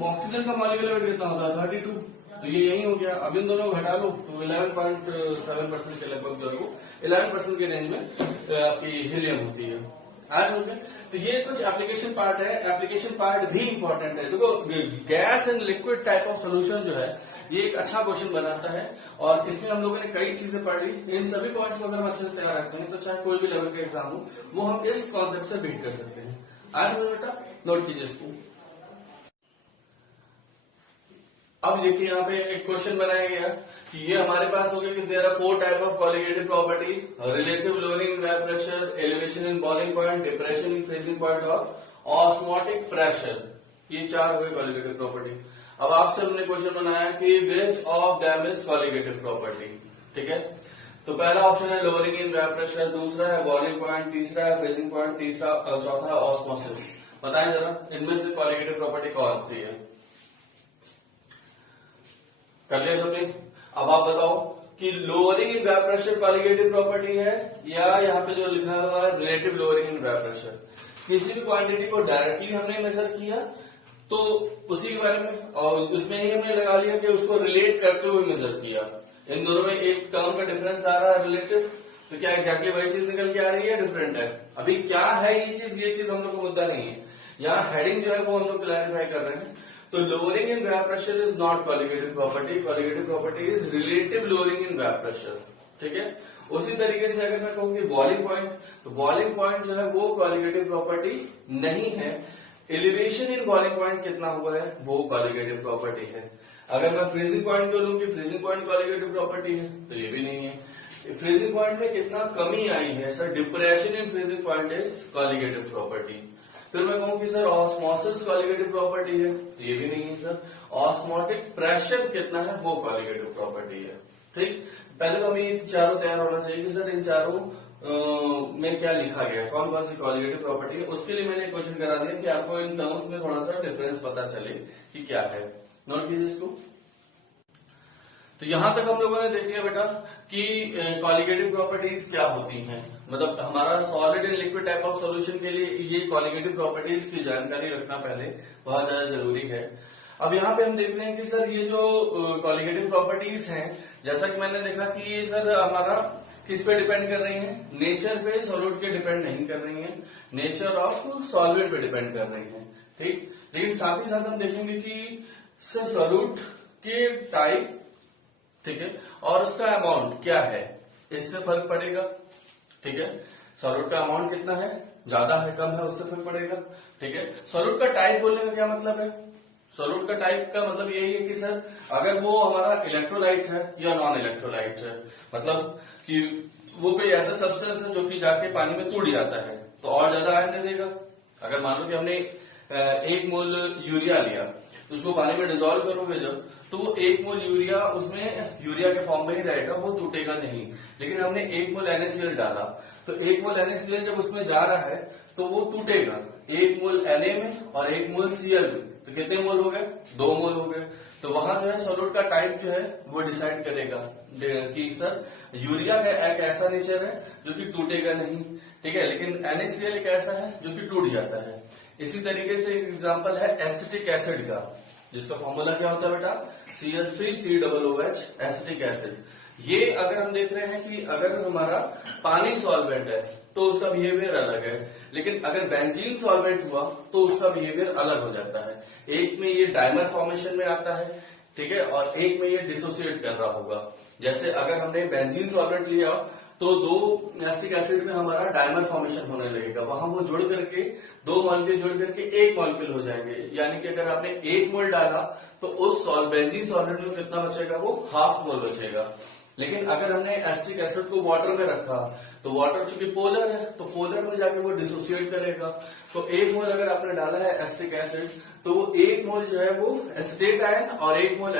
ऑक्सीजन का मॉलिक्यूलर वेट कितना होता है, 32, तो ये यही हो गया। अब इन दोनों को घटा लो तो 11.7% के लगभग जो है वो 11% के रेंज में आपकी हीलियम होती है। आज हो गया। तो ये कुछ एप्लीकेशन पार्ट है, एप्लीकेशन पार्ट भी इंपॉर्टेंट है। देखो gas and liquid type of solution जो है ये एक अच्छा क्वेश्चन बनाता है, और इसमें हम लोगों ने कई चीजें पढ़ ली। इन सभी पॉइंट्स को अगर हम अच्छे से तैयार रखते हैं तो चाहे कोई भी लेवल का एग्जाम हो वो हम इस कॉन्सेप्ट से बीट कर सकते हैं। आज बेटा नोट कीजिए इसको। अब देखिए यहाँ पे एक क्वेश्चन बनाया गया कि ये हमारे पास हो गया कि there are 4 type of colligative property, relative lowering in vapour pressure, elevation in boiling point, depression in freezing point और ऑस्मोटिक प्रेशर। ये 4 हुए कॉलिगेटिव प्रॉपर्टी। अब आपसे हमने क्वेश्चन बनाया कि which of them is colligative property, ठीक है। तो पहला ऑप्शन है लोअरिंग इन वेपर प्रेशर, दूसरा है बॉइलिंग पॉइंट, तीसरा है फ्रीजिंग पॉइंट, चौथा है ऑस्मोसिस। बताएं जरा इनमें से कॉलिगेटिव प्रॉपर्टी कौन सी है, कर लिया सबने। अब आप बताओ कि lowering in vapour pressure colligative property है या यहाँ पे जो लिखा हुआ है relative lowering in vapour pressure. किसी भी क्वांटिटी को डायरेक्टली हमने मेजर किया तो उसी के बारे में, और उसमें ही हमने लगा लिया कि उसको रिलेट करते हुए मेजर किया। इन दोनों में एक टर्म का डिफरेंस आ रहा है रिलेटिव, तो क्या एग्जैक्टली वही चीज निकल के आ रही है, डिफरेंट है। अभी क्या है ये चीज हम लोग को मुद्दा नहीं है, यहाँ हेडिंग जो है वो हम लोग क्लैरिफाई कर रहे हैं। तो lowering in vapour pressure is not colligative property, colligative property is relative lowering in vapour pressure, ठीक है। उसी तरीके से अगर मैं कहूँ कि बॉइलिंग पॉइंट, तो बॉइलिंग पॉइंट जो है वो कॉलिगेटिव प्रॉपर्टी नहीं है। एलिवेशन इन बॉइलिंग पॉइंट कितना हुआ है वो कॉलिगेटिव प्रॉपर्टी है। अगर मैं फ्रीजिंग पॉइंट को लूँ कि फ्रीजिंग पॉइंट कॉलिगेटिव प्रॉपर्टी है तो ये भी नहीं है। फ्रीजिंग पॉइंट में कितना कमी आई है sir, depression in freezing point is colligative property. फिर मैं कहूँ कि सर ऑस्मोसिस कॉलिगेटिव प्रॉपर्टी है तो ये भी नहीं है सर। ऑस्मोटिक प्रेशर कितना है वो कॉलिगेटिव प्रॉपर्टी है, ठीक। पहले तो हमें ये चारों तैयार होना चाहिए कि सर इन चारों में क्या लिखा गया है, कौन कौन सी कॉलिगेटिव प्रॉपर्टी है। उसके लिए मैंने क्वेश्चन करा दिया कि आपको इन टर्म्स में थोड़ा सा डिफरेंस पता चले कि क्या है। नोट कीजिए इसको। तो यहां तक हम लोगों ने देख लिया बेटा कि कॉलिगेटिव प्रॉपर्टीज क्या होती हैं, मतलब हमारा solid and liquid type of solution के लिए ये कॉलिगेटिव प्रॉपर्टीज की जानकारी रखना पहले बहुत ज्यादा जरूरी है। अब यहाँ पे हम देख रहे हैं कि सर ये जो कॉलिगेटिव प्रॉपर्टीज हैं, जैसा कि मैंने देखा कि ये सर हमारा किस पे डिपेंड कर रही हैं? नेचर पे सॉल्यूट के डिपेंड नहीं कर रही हैं, नेचर ऑफ सॉल्वेंट पे डिपेंड कर रही हैं। ठीक, लेकिन साथ ही साथ हम देखेंगे कि सॉल्यूट के टाइप, ठीक है, और उसका अमाउंट क्या है, इससे फर्क पड़ेगा। ठीक है, सॉल्यूट का अमाउंट कितना है, ज्यादा है कम है, उससे फर्क पड़ेगा। ठीक है, सॉल्यूट का टाइप बोलने का क्या मतलब है? सॉल्यूट का टाइप का मतलब यही है कि सर अगर वो हमारा इलेक्ट्रोलाइट है या नॉन इलेक्ट्रोलाइट है, मतलब कि वो कोई ऐसा सब्सटेंस है जो कि जाके पानी में टूट जाता है तो और ज्यादा आयन दे देगा। अगर मान लो कि हमने 1 मोल यूरिया लिया, तो उसको पानी में डिजोल्व करोगे जब, तो वो 1 मोल यूरिया उसमें यूरिया के फॉर्म में ही रहेगा, वो टूटेगा नहीं। लेकिन हमने 1 मोल NaCl डाला, तो 1 मोल NaCl जब उसमें जा रहा है तो वो टूटेगा 1 मोल Na में और 1 मोल Cl में, तो कितने मोल हो गए? 2 मोल हो गए। तो वहां जो है सॉल्यूट का टाइप जो है वो डिसाइड करेगा कि सर यूरिया का एक ऐसा नेचर है जो कि टूटेगा नहीं, ठीक है, लेकिन NaCl एक ऐसा है जो कि टूट जाता है। इसी तरीके से एक एग्जांपल है एसिटिक एसिड का, जिसका फॉर्मूला क्या होता है बेटा? CH3COOH acetic acid. ये अगर हम देख रहे हैं कि अगर हमारा पानी सॉल्वेंट है तो उसका बिहेवियर अलग है, लेकिन अगर बेंजीन सॉल्वेंट हुआ तो उसका बिहेवियर अलग हो जाता है। एक में ये डाइमर फॉर्मेशन में आता है, ठीक है, और एक में ये डिसोसिएट कर रहा होगा। जैसे अगर हमने बेंजीन सॉल्वेंट लिया तो 2 एसिटिक एसिड में हमारा डाइमर फॉर्मेशन होने लगेगा, वहां वो जुड़ करके 2 मॉलिक्यूल जुड़ करके 1 मॉलिक्यूल हो जाएंगे। यानी कि अगर आपने 1 मोल डाला तो उस बेंजीन सॉल्वेंट में कितना बचेगा? वो ½ मोल बचेगा। लेकिन अगर हमने एसिटिक एसिड को वाटर में रखा तो वाटर चूंकि पोलर है तो पोलर में जाके वो डिसोसिएट करेगा। तो 1 मोल अगर आपने डाला है एसिटिक एसिड तो वो 1 मोल जो है वो एसिटेट आयन और 1 मोल H+,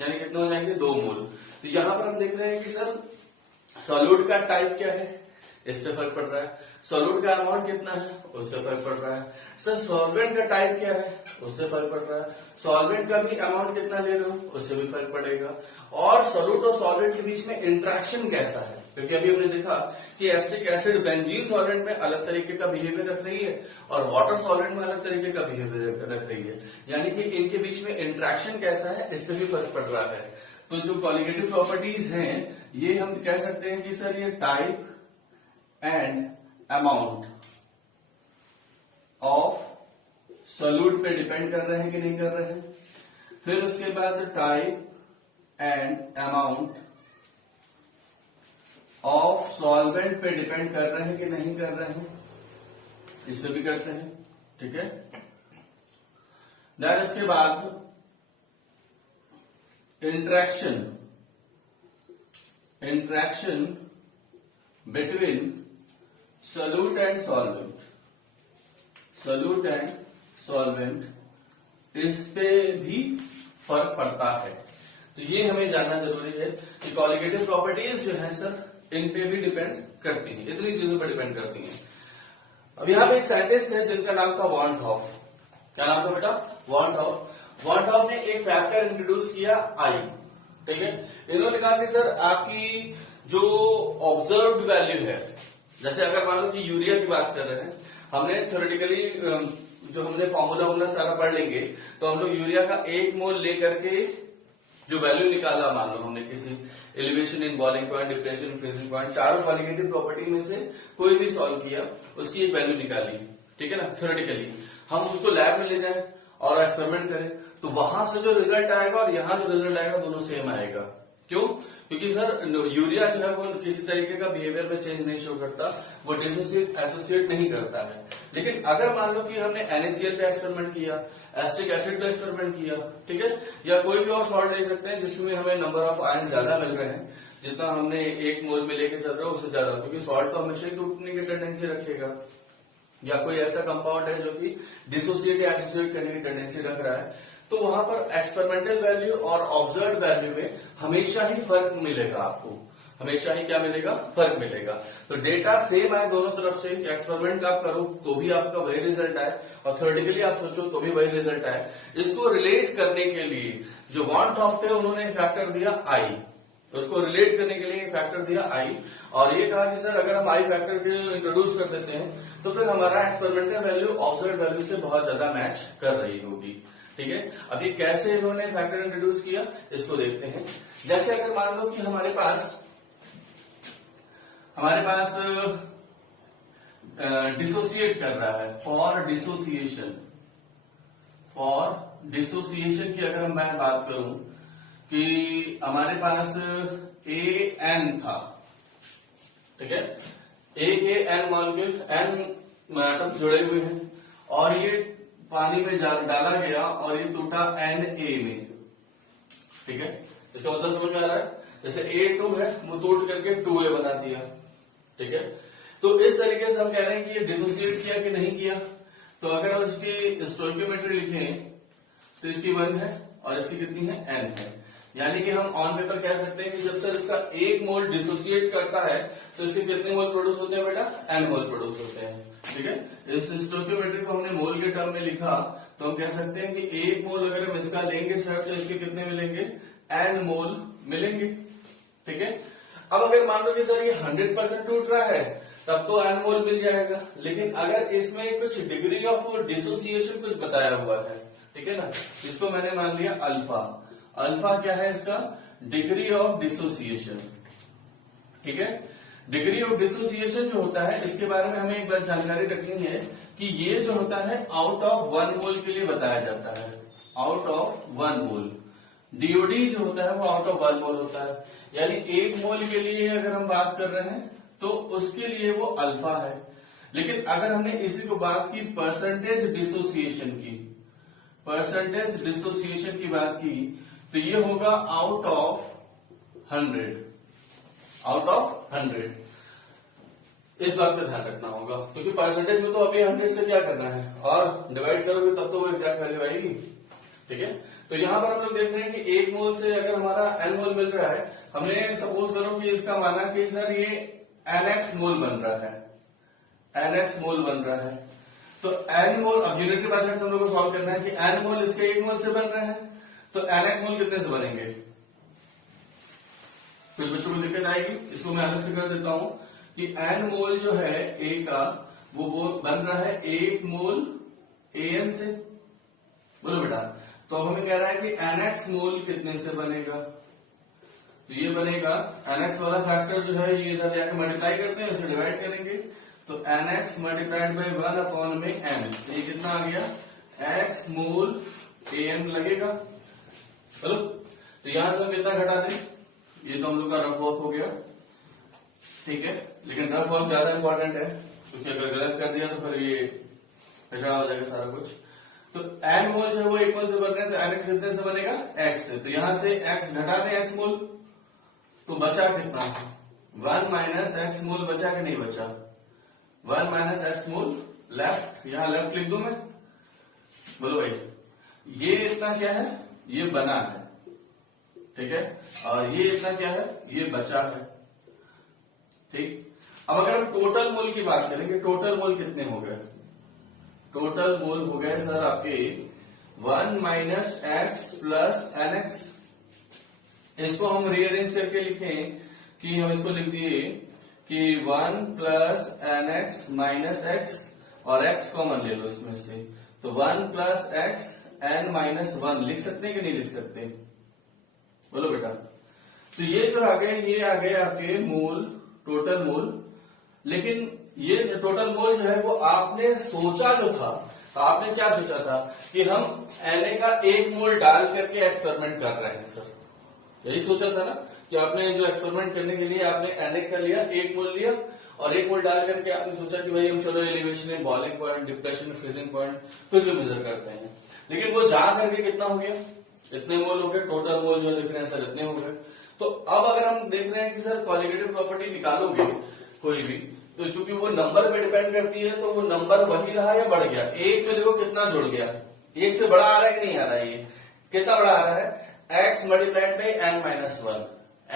यानी कितने हो जाएंगे? 2 मोल। तो यहां पर हम देख रहे हैं कि सर सॉल्यूट का टाइप क्या है, इससे फर्क पड़ रहा है। सॉल्यूट का अमाउंट कितना है, उससे फर्क पड़ रहा है। सर सॉल्वेंट का टाइप क्या है, उससे फर्क पड़ रहा है। सॉल्वेंट का भी अमाउंट कितना ले रहे हो, उससे भी फर्क पड़ेगा। और सॉल्यूट और सॉल्वेंट के बीच में इंटरेक्शन कैसा है, क्योंकि अभी हमने देखा कि एसिटिक एसिड बेंजीन सॉल्वेंट में अलग तरीके का बिहेवियर रख रही है और वाटर सॉल्वेंट में अलग तरीके का बिहेवियर रख रही है, यानी कि इनके बीच में इंटरेक्शन कैसा है, इससे भी फर्क पड़ रहा है। तो जो कॉलिगेटिव प्रॉपर्टीज हैं ये हम कह सकते हैं कि सर ये type and amount of solute पे डिपेंड कर रहे हैं कि नहीं कर रहे हैं। फिर उसके बाद type and amount of solvent पे डिपेंड कर रहे हैं कि नहीं कर रहे हैं, इस पे भी करते हैं, ठीक है। देन इसके बाद interaction between solute and solvent, इस पे भी फर्क पड़ता है। तो ये हमें जानना जरूरी है कि कॉलिगेटिव प्रॉपर्टीज जो है सर इन पे भी डिपेंड करती हैं, इतनी चीजों पर डिपेंड करती हैं। अब यहाँ पे एक साइंटिस्ट है जिनका नाम था वॉन हॉफ। क्या नाम था बेटा? Von half. वॉन हॉफ ने एक फैक्टर इंट्रोड्यूस किया आई, ठीक है। इन्होंने कहा कि सर आपकी जो ऑब्जर्व्ड वैल्यू है, जैसे अगर मान लो कि यूरिया की बात कर रहे हैं, हमने थ्योरेटिकली जो हमने फॉर्मूला सारा पढ़ लेंगे तो हम लोग यूरिया का 1 मोल लेकर के जो वैल्यू निकाला, मान लो हमने किसी elevation in boiling point, depression in freezing point, चारों क्वालिटेटिव प्रॉपर्टी में से कोई भी सॉल्व किया, उसकी एक वैल्यू निकाली, ठीक है ना। थ्योरेटिकली हम उसको लैब में ले जाएं और एक्सपेरिमेंट करें तो वहां से जो रिजल्ट आएगा और यहाँ जो रिजल्ट आएगा दोनों सेम आएगा। क्यों? क्योंकि सर यूरिया जो है वो किसी तरीके का बिहेवियर में चेंज नहीं शो करता, वो डिसोसिएट एसोसिएट नहीं करता है। लेकिन अगर मान लो कि हमने NaCl पे एक्सपेरिमेंट किया, एसिटिक एसिड पे एक्सपेरिमेंट किया, ठीक है, या कोई भी और सॉल्ट ले सकते हैं जिसमें हमें नंबर ऑफ आयन ज्यादा मिल रहे हैं, जितना हमने 1 मोल में लेके चल रहे हो उससे ज्यादा, क्योंकि सॉल्ट तो हमेशा ही टूटने की टेंडेंसी रखेगा, या कोई ऐसा कंपाउंड है जो कि डिसोसिएट या एसोसिएट करने की टेंडेंसी रख रहा है, तो वहां पर एक्सपेरिमेंटल वैल्यू और ऑब्जर्व वैल्यू में हमेशा ही फर्क मिलेगा। आपको हमेशा ही क्या मिलेगा? फर्क मिलेगा। तो डेटा सेम आए दोनों तरफ से, एक्सपेरिमेंट आप करो तो भी आपका वही रिजल्ट आए और थ्योरेटिकली आप सोचो तो भी वही रिजल्ट आए। इसको रिलेट करने के लिए जो वॉन हॉफ थे उन्होंने फैक्टर दिया आई, उसको रिलेट करने के लिए फैक्टर दिया आई, और ये कहा कि सर अगर हम आई फैक्टर के इंट्रोड्यूस कर देते हैं तो फिर हमारा एक्सपेरिमेंटल वैल्यू ऑब्जर्व वैल्यू से बहुत ज्यादा मैच कर रही होगी, ठीक है। अब ये कैसे इन्होंने फैक्टर इंट्रोड्यूस किया इसको देखते हैं। जैसे अगर मान लो कि हमारे पास हमारे पास डिसोसिएट कर रहा है। फॉर डिसोसिएशन की अगर मैं बात करूं कि हमारे पास AN था, ठीक है, A के N मॉलिक्यूल N एटम जुड़े हुए हैं और ये पानी में डाला गया और ये टूटा Na में, ठीक है। इसका मतलब समझ में आ रहा है? जैसे A2 है वो टूट करके 2A बना दिया, ठीक है। तो इस तरीके से हम कह रहे हैं कि ये डिसोसिएट किया कि नहीं किया। तो अगर हम इसकी स्टोइकियोमेट्री लिखें तो इसकी 1 है और इसकी कितनी है, N है। यानी कि हम ऑन पेपर कह सकते हैं कि जब सर इसका 1 मोल डिसोसिएट करता है तो इसके कितने मोल प्रोड्यूस होते हैं बेटा, N मोल प्रोड्यूस होते हैं, ठीक है। इस स्टोइकियोमेट्री को हमने मोल के टर्म में लिखा तो हम कह सकते हैं कि 1 मोल अगर हम इसका लेंगे सर तो इसके कितने मिलेंगे, N मोल मिलेंगे, ठीक है। अब अगर मान लो कि सर ये 100% टूट रहा है तब तो N मोल मिल जाएगा, लेकिन अगर इसमें कुछ डिग्री ऑफ डिसोसिएशन कुछ बताया हुआ है, ठीक है ना, इसको मैंने मान लिया अल्फा। अल्फा क्या है इसका, डिग्री ऑफ डिसोसिएशन, ठीक है। डिग्री ऑफ डिसोसिएशन जो होता है इसके बारे में हमें एक बार जानकारी रखनी है कि ये जो होता है आउट ऑफ 1 मोल के लिए बताया जाता है, आउट ऑफ 1 मोल। डीओडी जो होता है वो आउट ऑफ 1 मोल होता है, यानी 1 मोल के लिए अगर हम बात कर रहे हैं तो उसके लिए वो अल्फा है। लेकिन अगर हमने इसी को बात की परसेंटेज डिसोसिएशन की, परसेंटेज डिसोसिएशन की बात की तो ये होगा आउट ऑफ 100, आउट ऑफ 100। इस बात का ध्यान रखना होगा क्योंकि परसेंटेज में तो अभी 100 से क्या करना है और डिवाइड करोगे तब तो वो एग्जैक्ट वैल्यू आएगी, ठीक है। तो यहां पर हम लोग देख रहे हैं कि 1 मोल से अगर हमारा N मोल मिल रहा है, हमने सपोज करो कि इसका माना कि सर ये NX मोल बन रहा है, NX मोल बन रहा है, तो N मोल, अब यूनिटरी मैथड हम लोग को सॉल्व करना है कि N मोल इसके 1 मोल से बन रहे हैं तो NX मोल कितने से बनेंगे। कुछ बच्चों को दिक्कत आएगी, इसको मैं अलग से कर देता हूं कि N मोल जो है A का वो बन रहा है 1 मोल AN से, बोलो बेटा। तो अब हमें कह रहा है कि NX मोल कितने से बनेगा, तो ये बनेगा NX वाला फैक्टर जो है ये इधर जाकर मल्टीप्लाई करते हैं, इसे डिवाइड करेंगे तो NX मल्टीप्लाइड बाई 1 में N, तो ये कितना आ गया, X मोल AN लगेगा। चलो तो यहां से हम कितना घटा दें, ये तो हम लोग का रफ वर्क हो गया, ठीक है। लेकिन रफ वर्क ज्यादा इंपॉर्टेंट है क्योंकि अगर गलत कर दिया तो फिर ये खराब हो जाएगा सारा कुछ। तो N मोल जो है वो 1 मोल से बन रहे हैं तो NX कितने से बनेगा, X से। तो यहां से X घटा दें X मोल तो बचा कितना, 1 माइनस X मोल बचा कि नहीं बचा, 1 माइनस X मोल लेफ्ट, यहां लेफ्ट लिख दूं मैं, बोलो भाई। ये इतना क्या है, ये बना है, ठीक है, और ये इतना क्या है, ये बचा है, ठीक। अब अगर हम टोटल मोल की बात करेंगे, टोटल मोल कितने हो गए, टोटल मोल हो गए सर आपके 1 माइनस एक्स प्लस NX। इसको हम रीअरेंज करके लिखें कि हम इसको लिख दिए कि 1 प्लस NX माइनस एक्स और x कॉमन ले लो इसमें से, तो 1 प्लस एक्स N माइनस 1 लिख सकते हैं कि नहीं लिख सकते, बोलो बेटा। तो ये जो आ गए, ये आ गए आपके मोल, टोटल मोल। लेकिन ये टोटल मोल जो है वो आपने सोचा जो था, आपने क्या सोचा था कि हम Na का 1 मोल डाल करके एक्सपेरिमेंट कर रहे हैं सर, यही सोचा था ना कि आपने जो एक्सपेरिमेंट करने के लिए आपने Na का लिया, 1 मोल लिया और 1 मोल डाल करके आपने सोचा कि भाई हम चलो एलिवेशन में, boiling point, depression, freezing point कुछ भी मेजर करते हैं। लेकिन वो जा करके कितना हो गया, इतने मोल हो गए, टोटल मोल जो दिख रहे हैं सर इतने हो गए। तो अब अगर हम देख रहे हैं कि सर क्वालिटेटिव प्रॉपर्टी निकालोगे कोई भी, तो चूंकि वो नंबर पे डिपेंड करती है तो वो नंबर वही रहा या बढ़ गया। 1 में देखो कितना जुड़ गया, 1 से बड़ा आ रहा है कि नहीं आ रहा है, ये कितना बड़ा आ रहा है, x multiplied by N minus 1,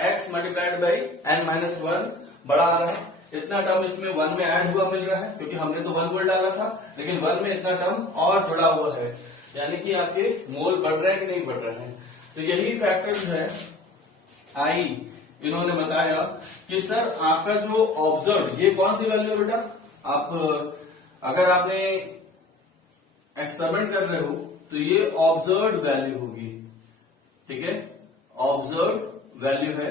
x multiplied by N minus 1 बड़ा आ रहा है। इतना टर्म इसमें 1 में ऐड हुआ मिल रहा है क्योंकि हमने तो 1 मोल डाला था, लेकिन 1 में इतना टर्म और जुड़ा हुआ है, यानी कि आपके मोल बढ़ रहे हैं कि नहीं बढ़ रहे हैं। तो यही फैक्टर जो है आई, इन्होंने बताया कि सर आपका जो ऑब्जर्व, ये कौन सी वैल्यू है बेटा, आप अगर आपने एक्सपेरिमेंट कर रहे हो तो ये ऑब्जर्व वैल्यू होगी, ठीक है, ऑब्जर्व वैल्यू है।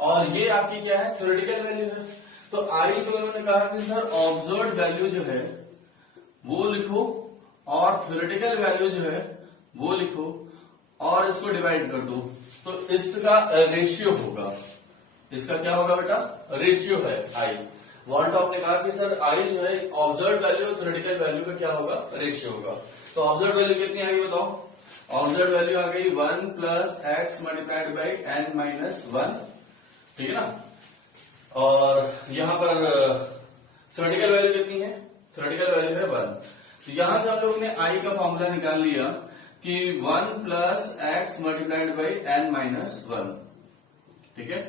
और ये आपकी क्या है, थ्योरेटिकल वैल्यू है। तो आई तो इन्होंने कहा कि सर ऑब्जर्व वैल्यू जो है वो लिखो और थ्योरेटिकल वैल्यू जो है वो लिखो और इसको डिवाइड कर दो, तो इसका रेशियो होगा। इसका क्या होगा बेटा? रेशियो है आई। वॉन टॉप ने कहा कि सर आई जो है ऑब्जर्व वैल्यू और थ्योरेटिकल वैल्यू का क्या होगा? रेशियो होगा। तो ऑब्जर्व वैल्यू कितनी आ गई बताओ? ऑब्जर्व वैल्यू आ गई 1 plus x multiplied by n minus 1, ठीक है ना। और यहां पर थ्योरेटिकल वैल्यू कितनी है? थ्योरेटिकल वैल्यू है 1। तो यहां से हम लोग ने आई का फॉर्मूला निकाल लिया कि 1 plus x multiplied by n minus 1, ठीक है।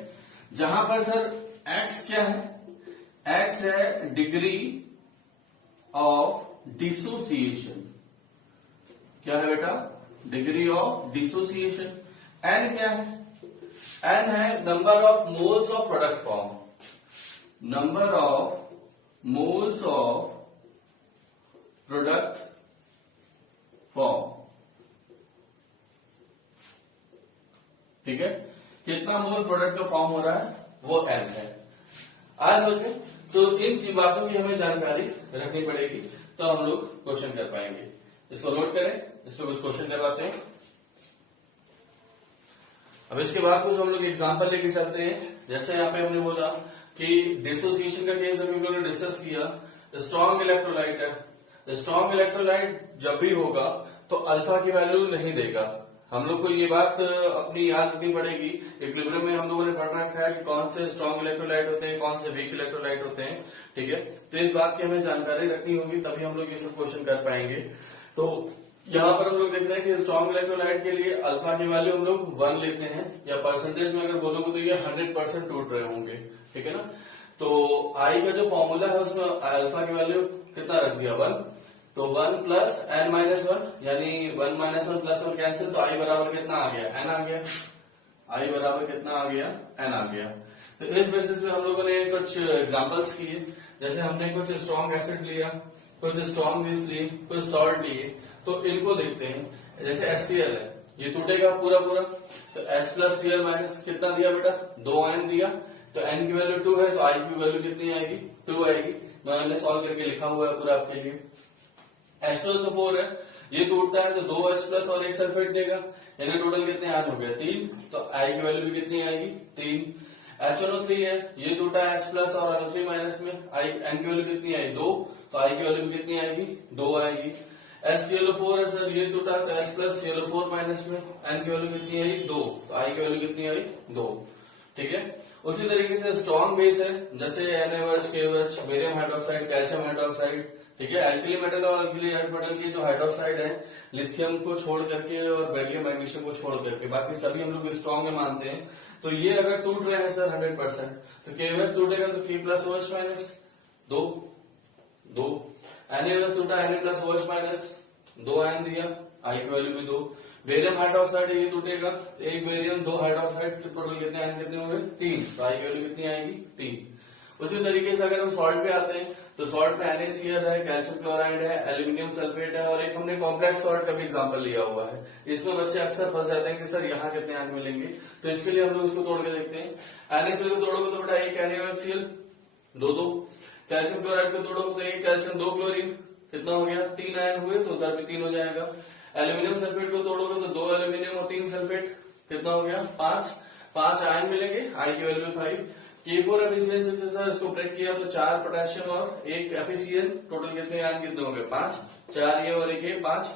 जहां पर सर x क्या है? x है डिग्री ऑफ डिसोसिएशन। क्या है बेटा? Degree of dissociation. n क्या है? n है number of moles of product form. Number of moles of product form, ठीक है। कितना मोल प्रोडक्ट का फॉर्म हो रहा है वो n है। आज समझ में, तो इन बातों की हमें जानकारी रखनी पड़ेगी तो हम लोग क्वेश्चन कर पाएंगे। इसको नोट करें, इसको कुछ क्वेश्चन करवाते हैं। अब इसके बाद कुछ हम लोग एग्जांपल लेके चलते हैं। जैसे यहाँ पे हमने बोला कि डिसोसिएशन का केस हम लोगों ने डिस्कस किया। स्ट्रॉन्ग इलेक्ट्रोलाइट है, स्ट्रॉन्ग इलेक्ट्रोलाइट जब भी होगा तो अल्फा की वैल्यू नहीं देगा। हम लोग को ये बात अपनी याद रखनी पड़ेगी। इक्विलिब्रियम में हम लोगों ने पढ़ रखा है कि कौन से स्ट्रॉन्ग इलेक्ट्रोलाइट होते हैं, कौन से वीक इलेक्ट्रोलाइट होते हैं, ठीक है। तो इस बात की हमें जानकारी रखनी होगी, तभी हम लोग ये सब क्वेश्चन कर पाएंगे। तो यहाँ पर हम लोग देख रहे हैं कि स्ट्रॉन्ग इलेक्ट्रोलाइट के लिए अल्फा की वैल्यू हम लोग 1 लेते हैं, या परसेंटेज में अगर बोलोगे तो ये 100% टूट रहे होंगे, ठीक है ना। तो आई का जो फॉर्मूला है उसमें अल्फा की वैल्यू कितना रख दिया? 1। तो 1 प्लस एन माइनस 1, यानी 1 माइनस 1 प्लस 1 कैंसिल, तो आई बराबर कितना आ गया? एन आ गया। आई बराबर कितना आ गया? एन आ गया। तो इस बेसिस पे हम लोगों ने कुछ एग्जांपल्स किए। जैसे हमने कुछ स्ट्रॉन्ग एसिड लिया, कुछ स्ट्रॉन्ग बेस लिए, कुछ सॉल्ट लिए, तो इनको देखते हैं। जैसे HCl है, ये टूटेगा पूरा पूरा, तो H प्लस Cl माइनस कितना दिया बेटा? 2 आयन दिया। तो n की वैल्यू 2 है, तो I की वैल्यू कितनी आएगी? 2 आएगी। मैंने सॉल्व करके लिखा हुआ है पूरा आपके लिए। H2 तो 4 है, ये टूटता है तो 2H प्लस और 1 सल्फेट देगा, यानी टोटल कितने आयन हो गए? 3। तो I की वैल्यू भी कितनी आएगी? 3। HNO3 है, ये टूटा है H प्लस और NO3 माइनस में, n की वैल्यू कितनी आई? 2। तो I की वैल्यू भी कितनी आएगी? 2 आएगी। HCl4 है सर, ये टूटा तो H प्लस Cl4 माइनस में, n की वैल्यू कितनी आई? 2। तो I की वैल्यू कितनी आई? 2, ठीक है। उसी तरीके से स्ट्रॉन्ग बेस है, जैसे NaOH, KOH, barium hydroxide, calcium hydroxide, ठीक है। अल्किली मेटल और अल्किली अर्थ मेटल के जो हाइड्रोक्साइड है, लिथियम को छोड़ करके और बेरिलियम मैग्नीशियम को छोड़ करके बाकी सभी हम लोग स्ट्रॉन्ग में मानते हैं। तो ये अगर टूट रहे हैं सर 100%, तो KOH टूटेगा तो K plus OH minus 2। NaOH टूटा, Na plus OH minus 2 ion दिया, I की वैल्यू भी 2। बेरियम हाइड्रोक्साइड ये टूटेगा, एक बेरियम 2 हाइड्रोक्साइड के टोटल कितने आयन कितने हुए? 3। तो I की वैल्यू कितनी आएगी? 3। उसी तरीके से अगर हम सॉल्ट पे आते हैं तो सॉल्ट में NaCl है, कैल्शियम क्लोराइड है, एल्यूमिनियम सल्फेट है, और एक हमने कॉम्प्लेक्स सॉल्ट का भी एग्जांपल लिया हुआ है। इसमें बच्चे अक्सर फंस जाते हैं कि सर यहाँ कितने आयन मिलेंगे, तो इसके लिए हम लोग इसको तोड़ के देखते हैं। NaCl को तोड़ोगे तो बेटा 1 NaOHCl, 2। कैल्शियम क्लोराइड को तोड़ोगे तो 1 कैल्शियम 2 क्लोरीन, कितना हो गया? 3 आयन हुए, तो उधर भी 3 हो जाएगा। एल्यूमिनियम सल्फेट को तोड़ोगे तो 2 एल्यूमिनियम और 3 सल्फेट, कितना हो गया? 5 आयन मिलेंगे, I की वैल्यू 5। K4 एफिशिएंसी से सर इसको ब्रेक किया तो 4 पोटेशियम और 1 एफिशिएंट, टोटल कितने आयन कितने होंगे? 5। 4 ये और 1 ये 5।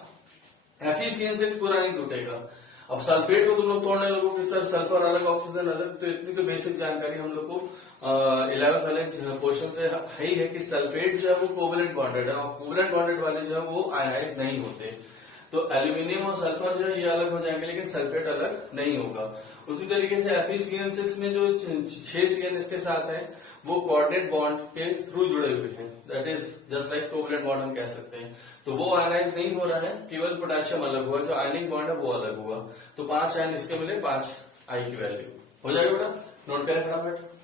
एफिशिएंसी पूरा नहीं टूटेगा। अब सल्फेट को तुम लोग तोड़ने लगो कि सर सल्फर अलग, ऑक्सीजन अलग, तो इतनी तो बेसिक जानकारी हम लोग को 11th वाले पोर्शन से है ही है कि सल्फेट जो है वो कोवेलेंट बॉन्डेड है, और कोवेलेंट बॉन्डेड वाले जो है वो आयनाइज नहीं होते। तो एल्यूमिनियम और सल्फर जो है ये अलग हो जाएंगे, लेकिन सल्फेट अलग नहीं होगा। उसी तरीके से FeCN6 में जो 6 CN इसके साथ है वो कोऑर्डिनेट बॉन्ड के थ्रू जुड़े हुए हैं, that is just like covalent bond हम कह सकते हैं। तो वो आयनाइज नहीं हो रहा है, केवल पोटेशियम अलग हुआ, जो आयनिक बॉन्ड है वो अलग हुआ। तो 5 आयन इसके मिले, 5 I की वैल्यू हो जाएगा बेटा। नोट करें फटाफट।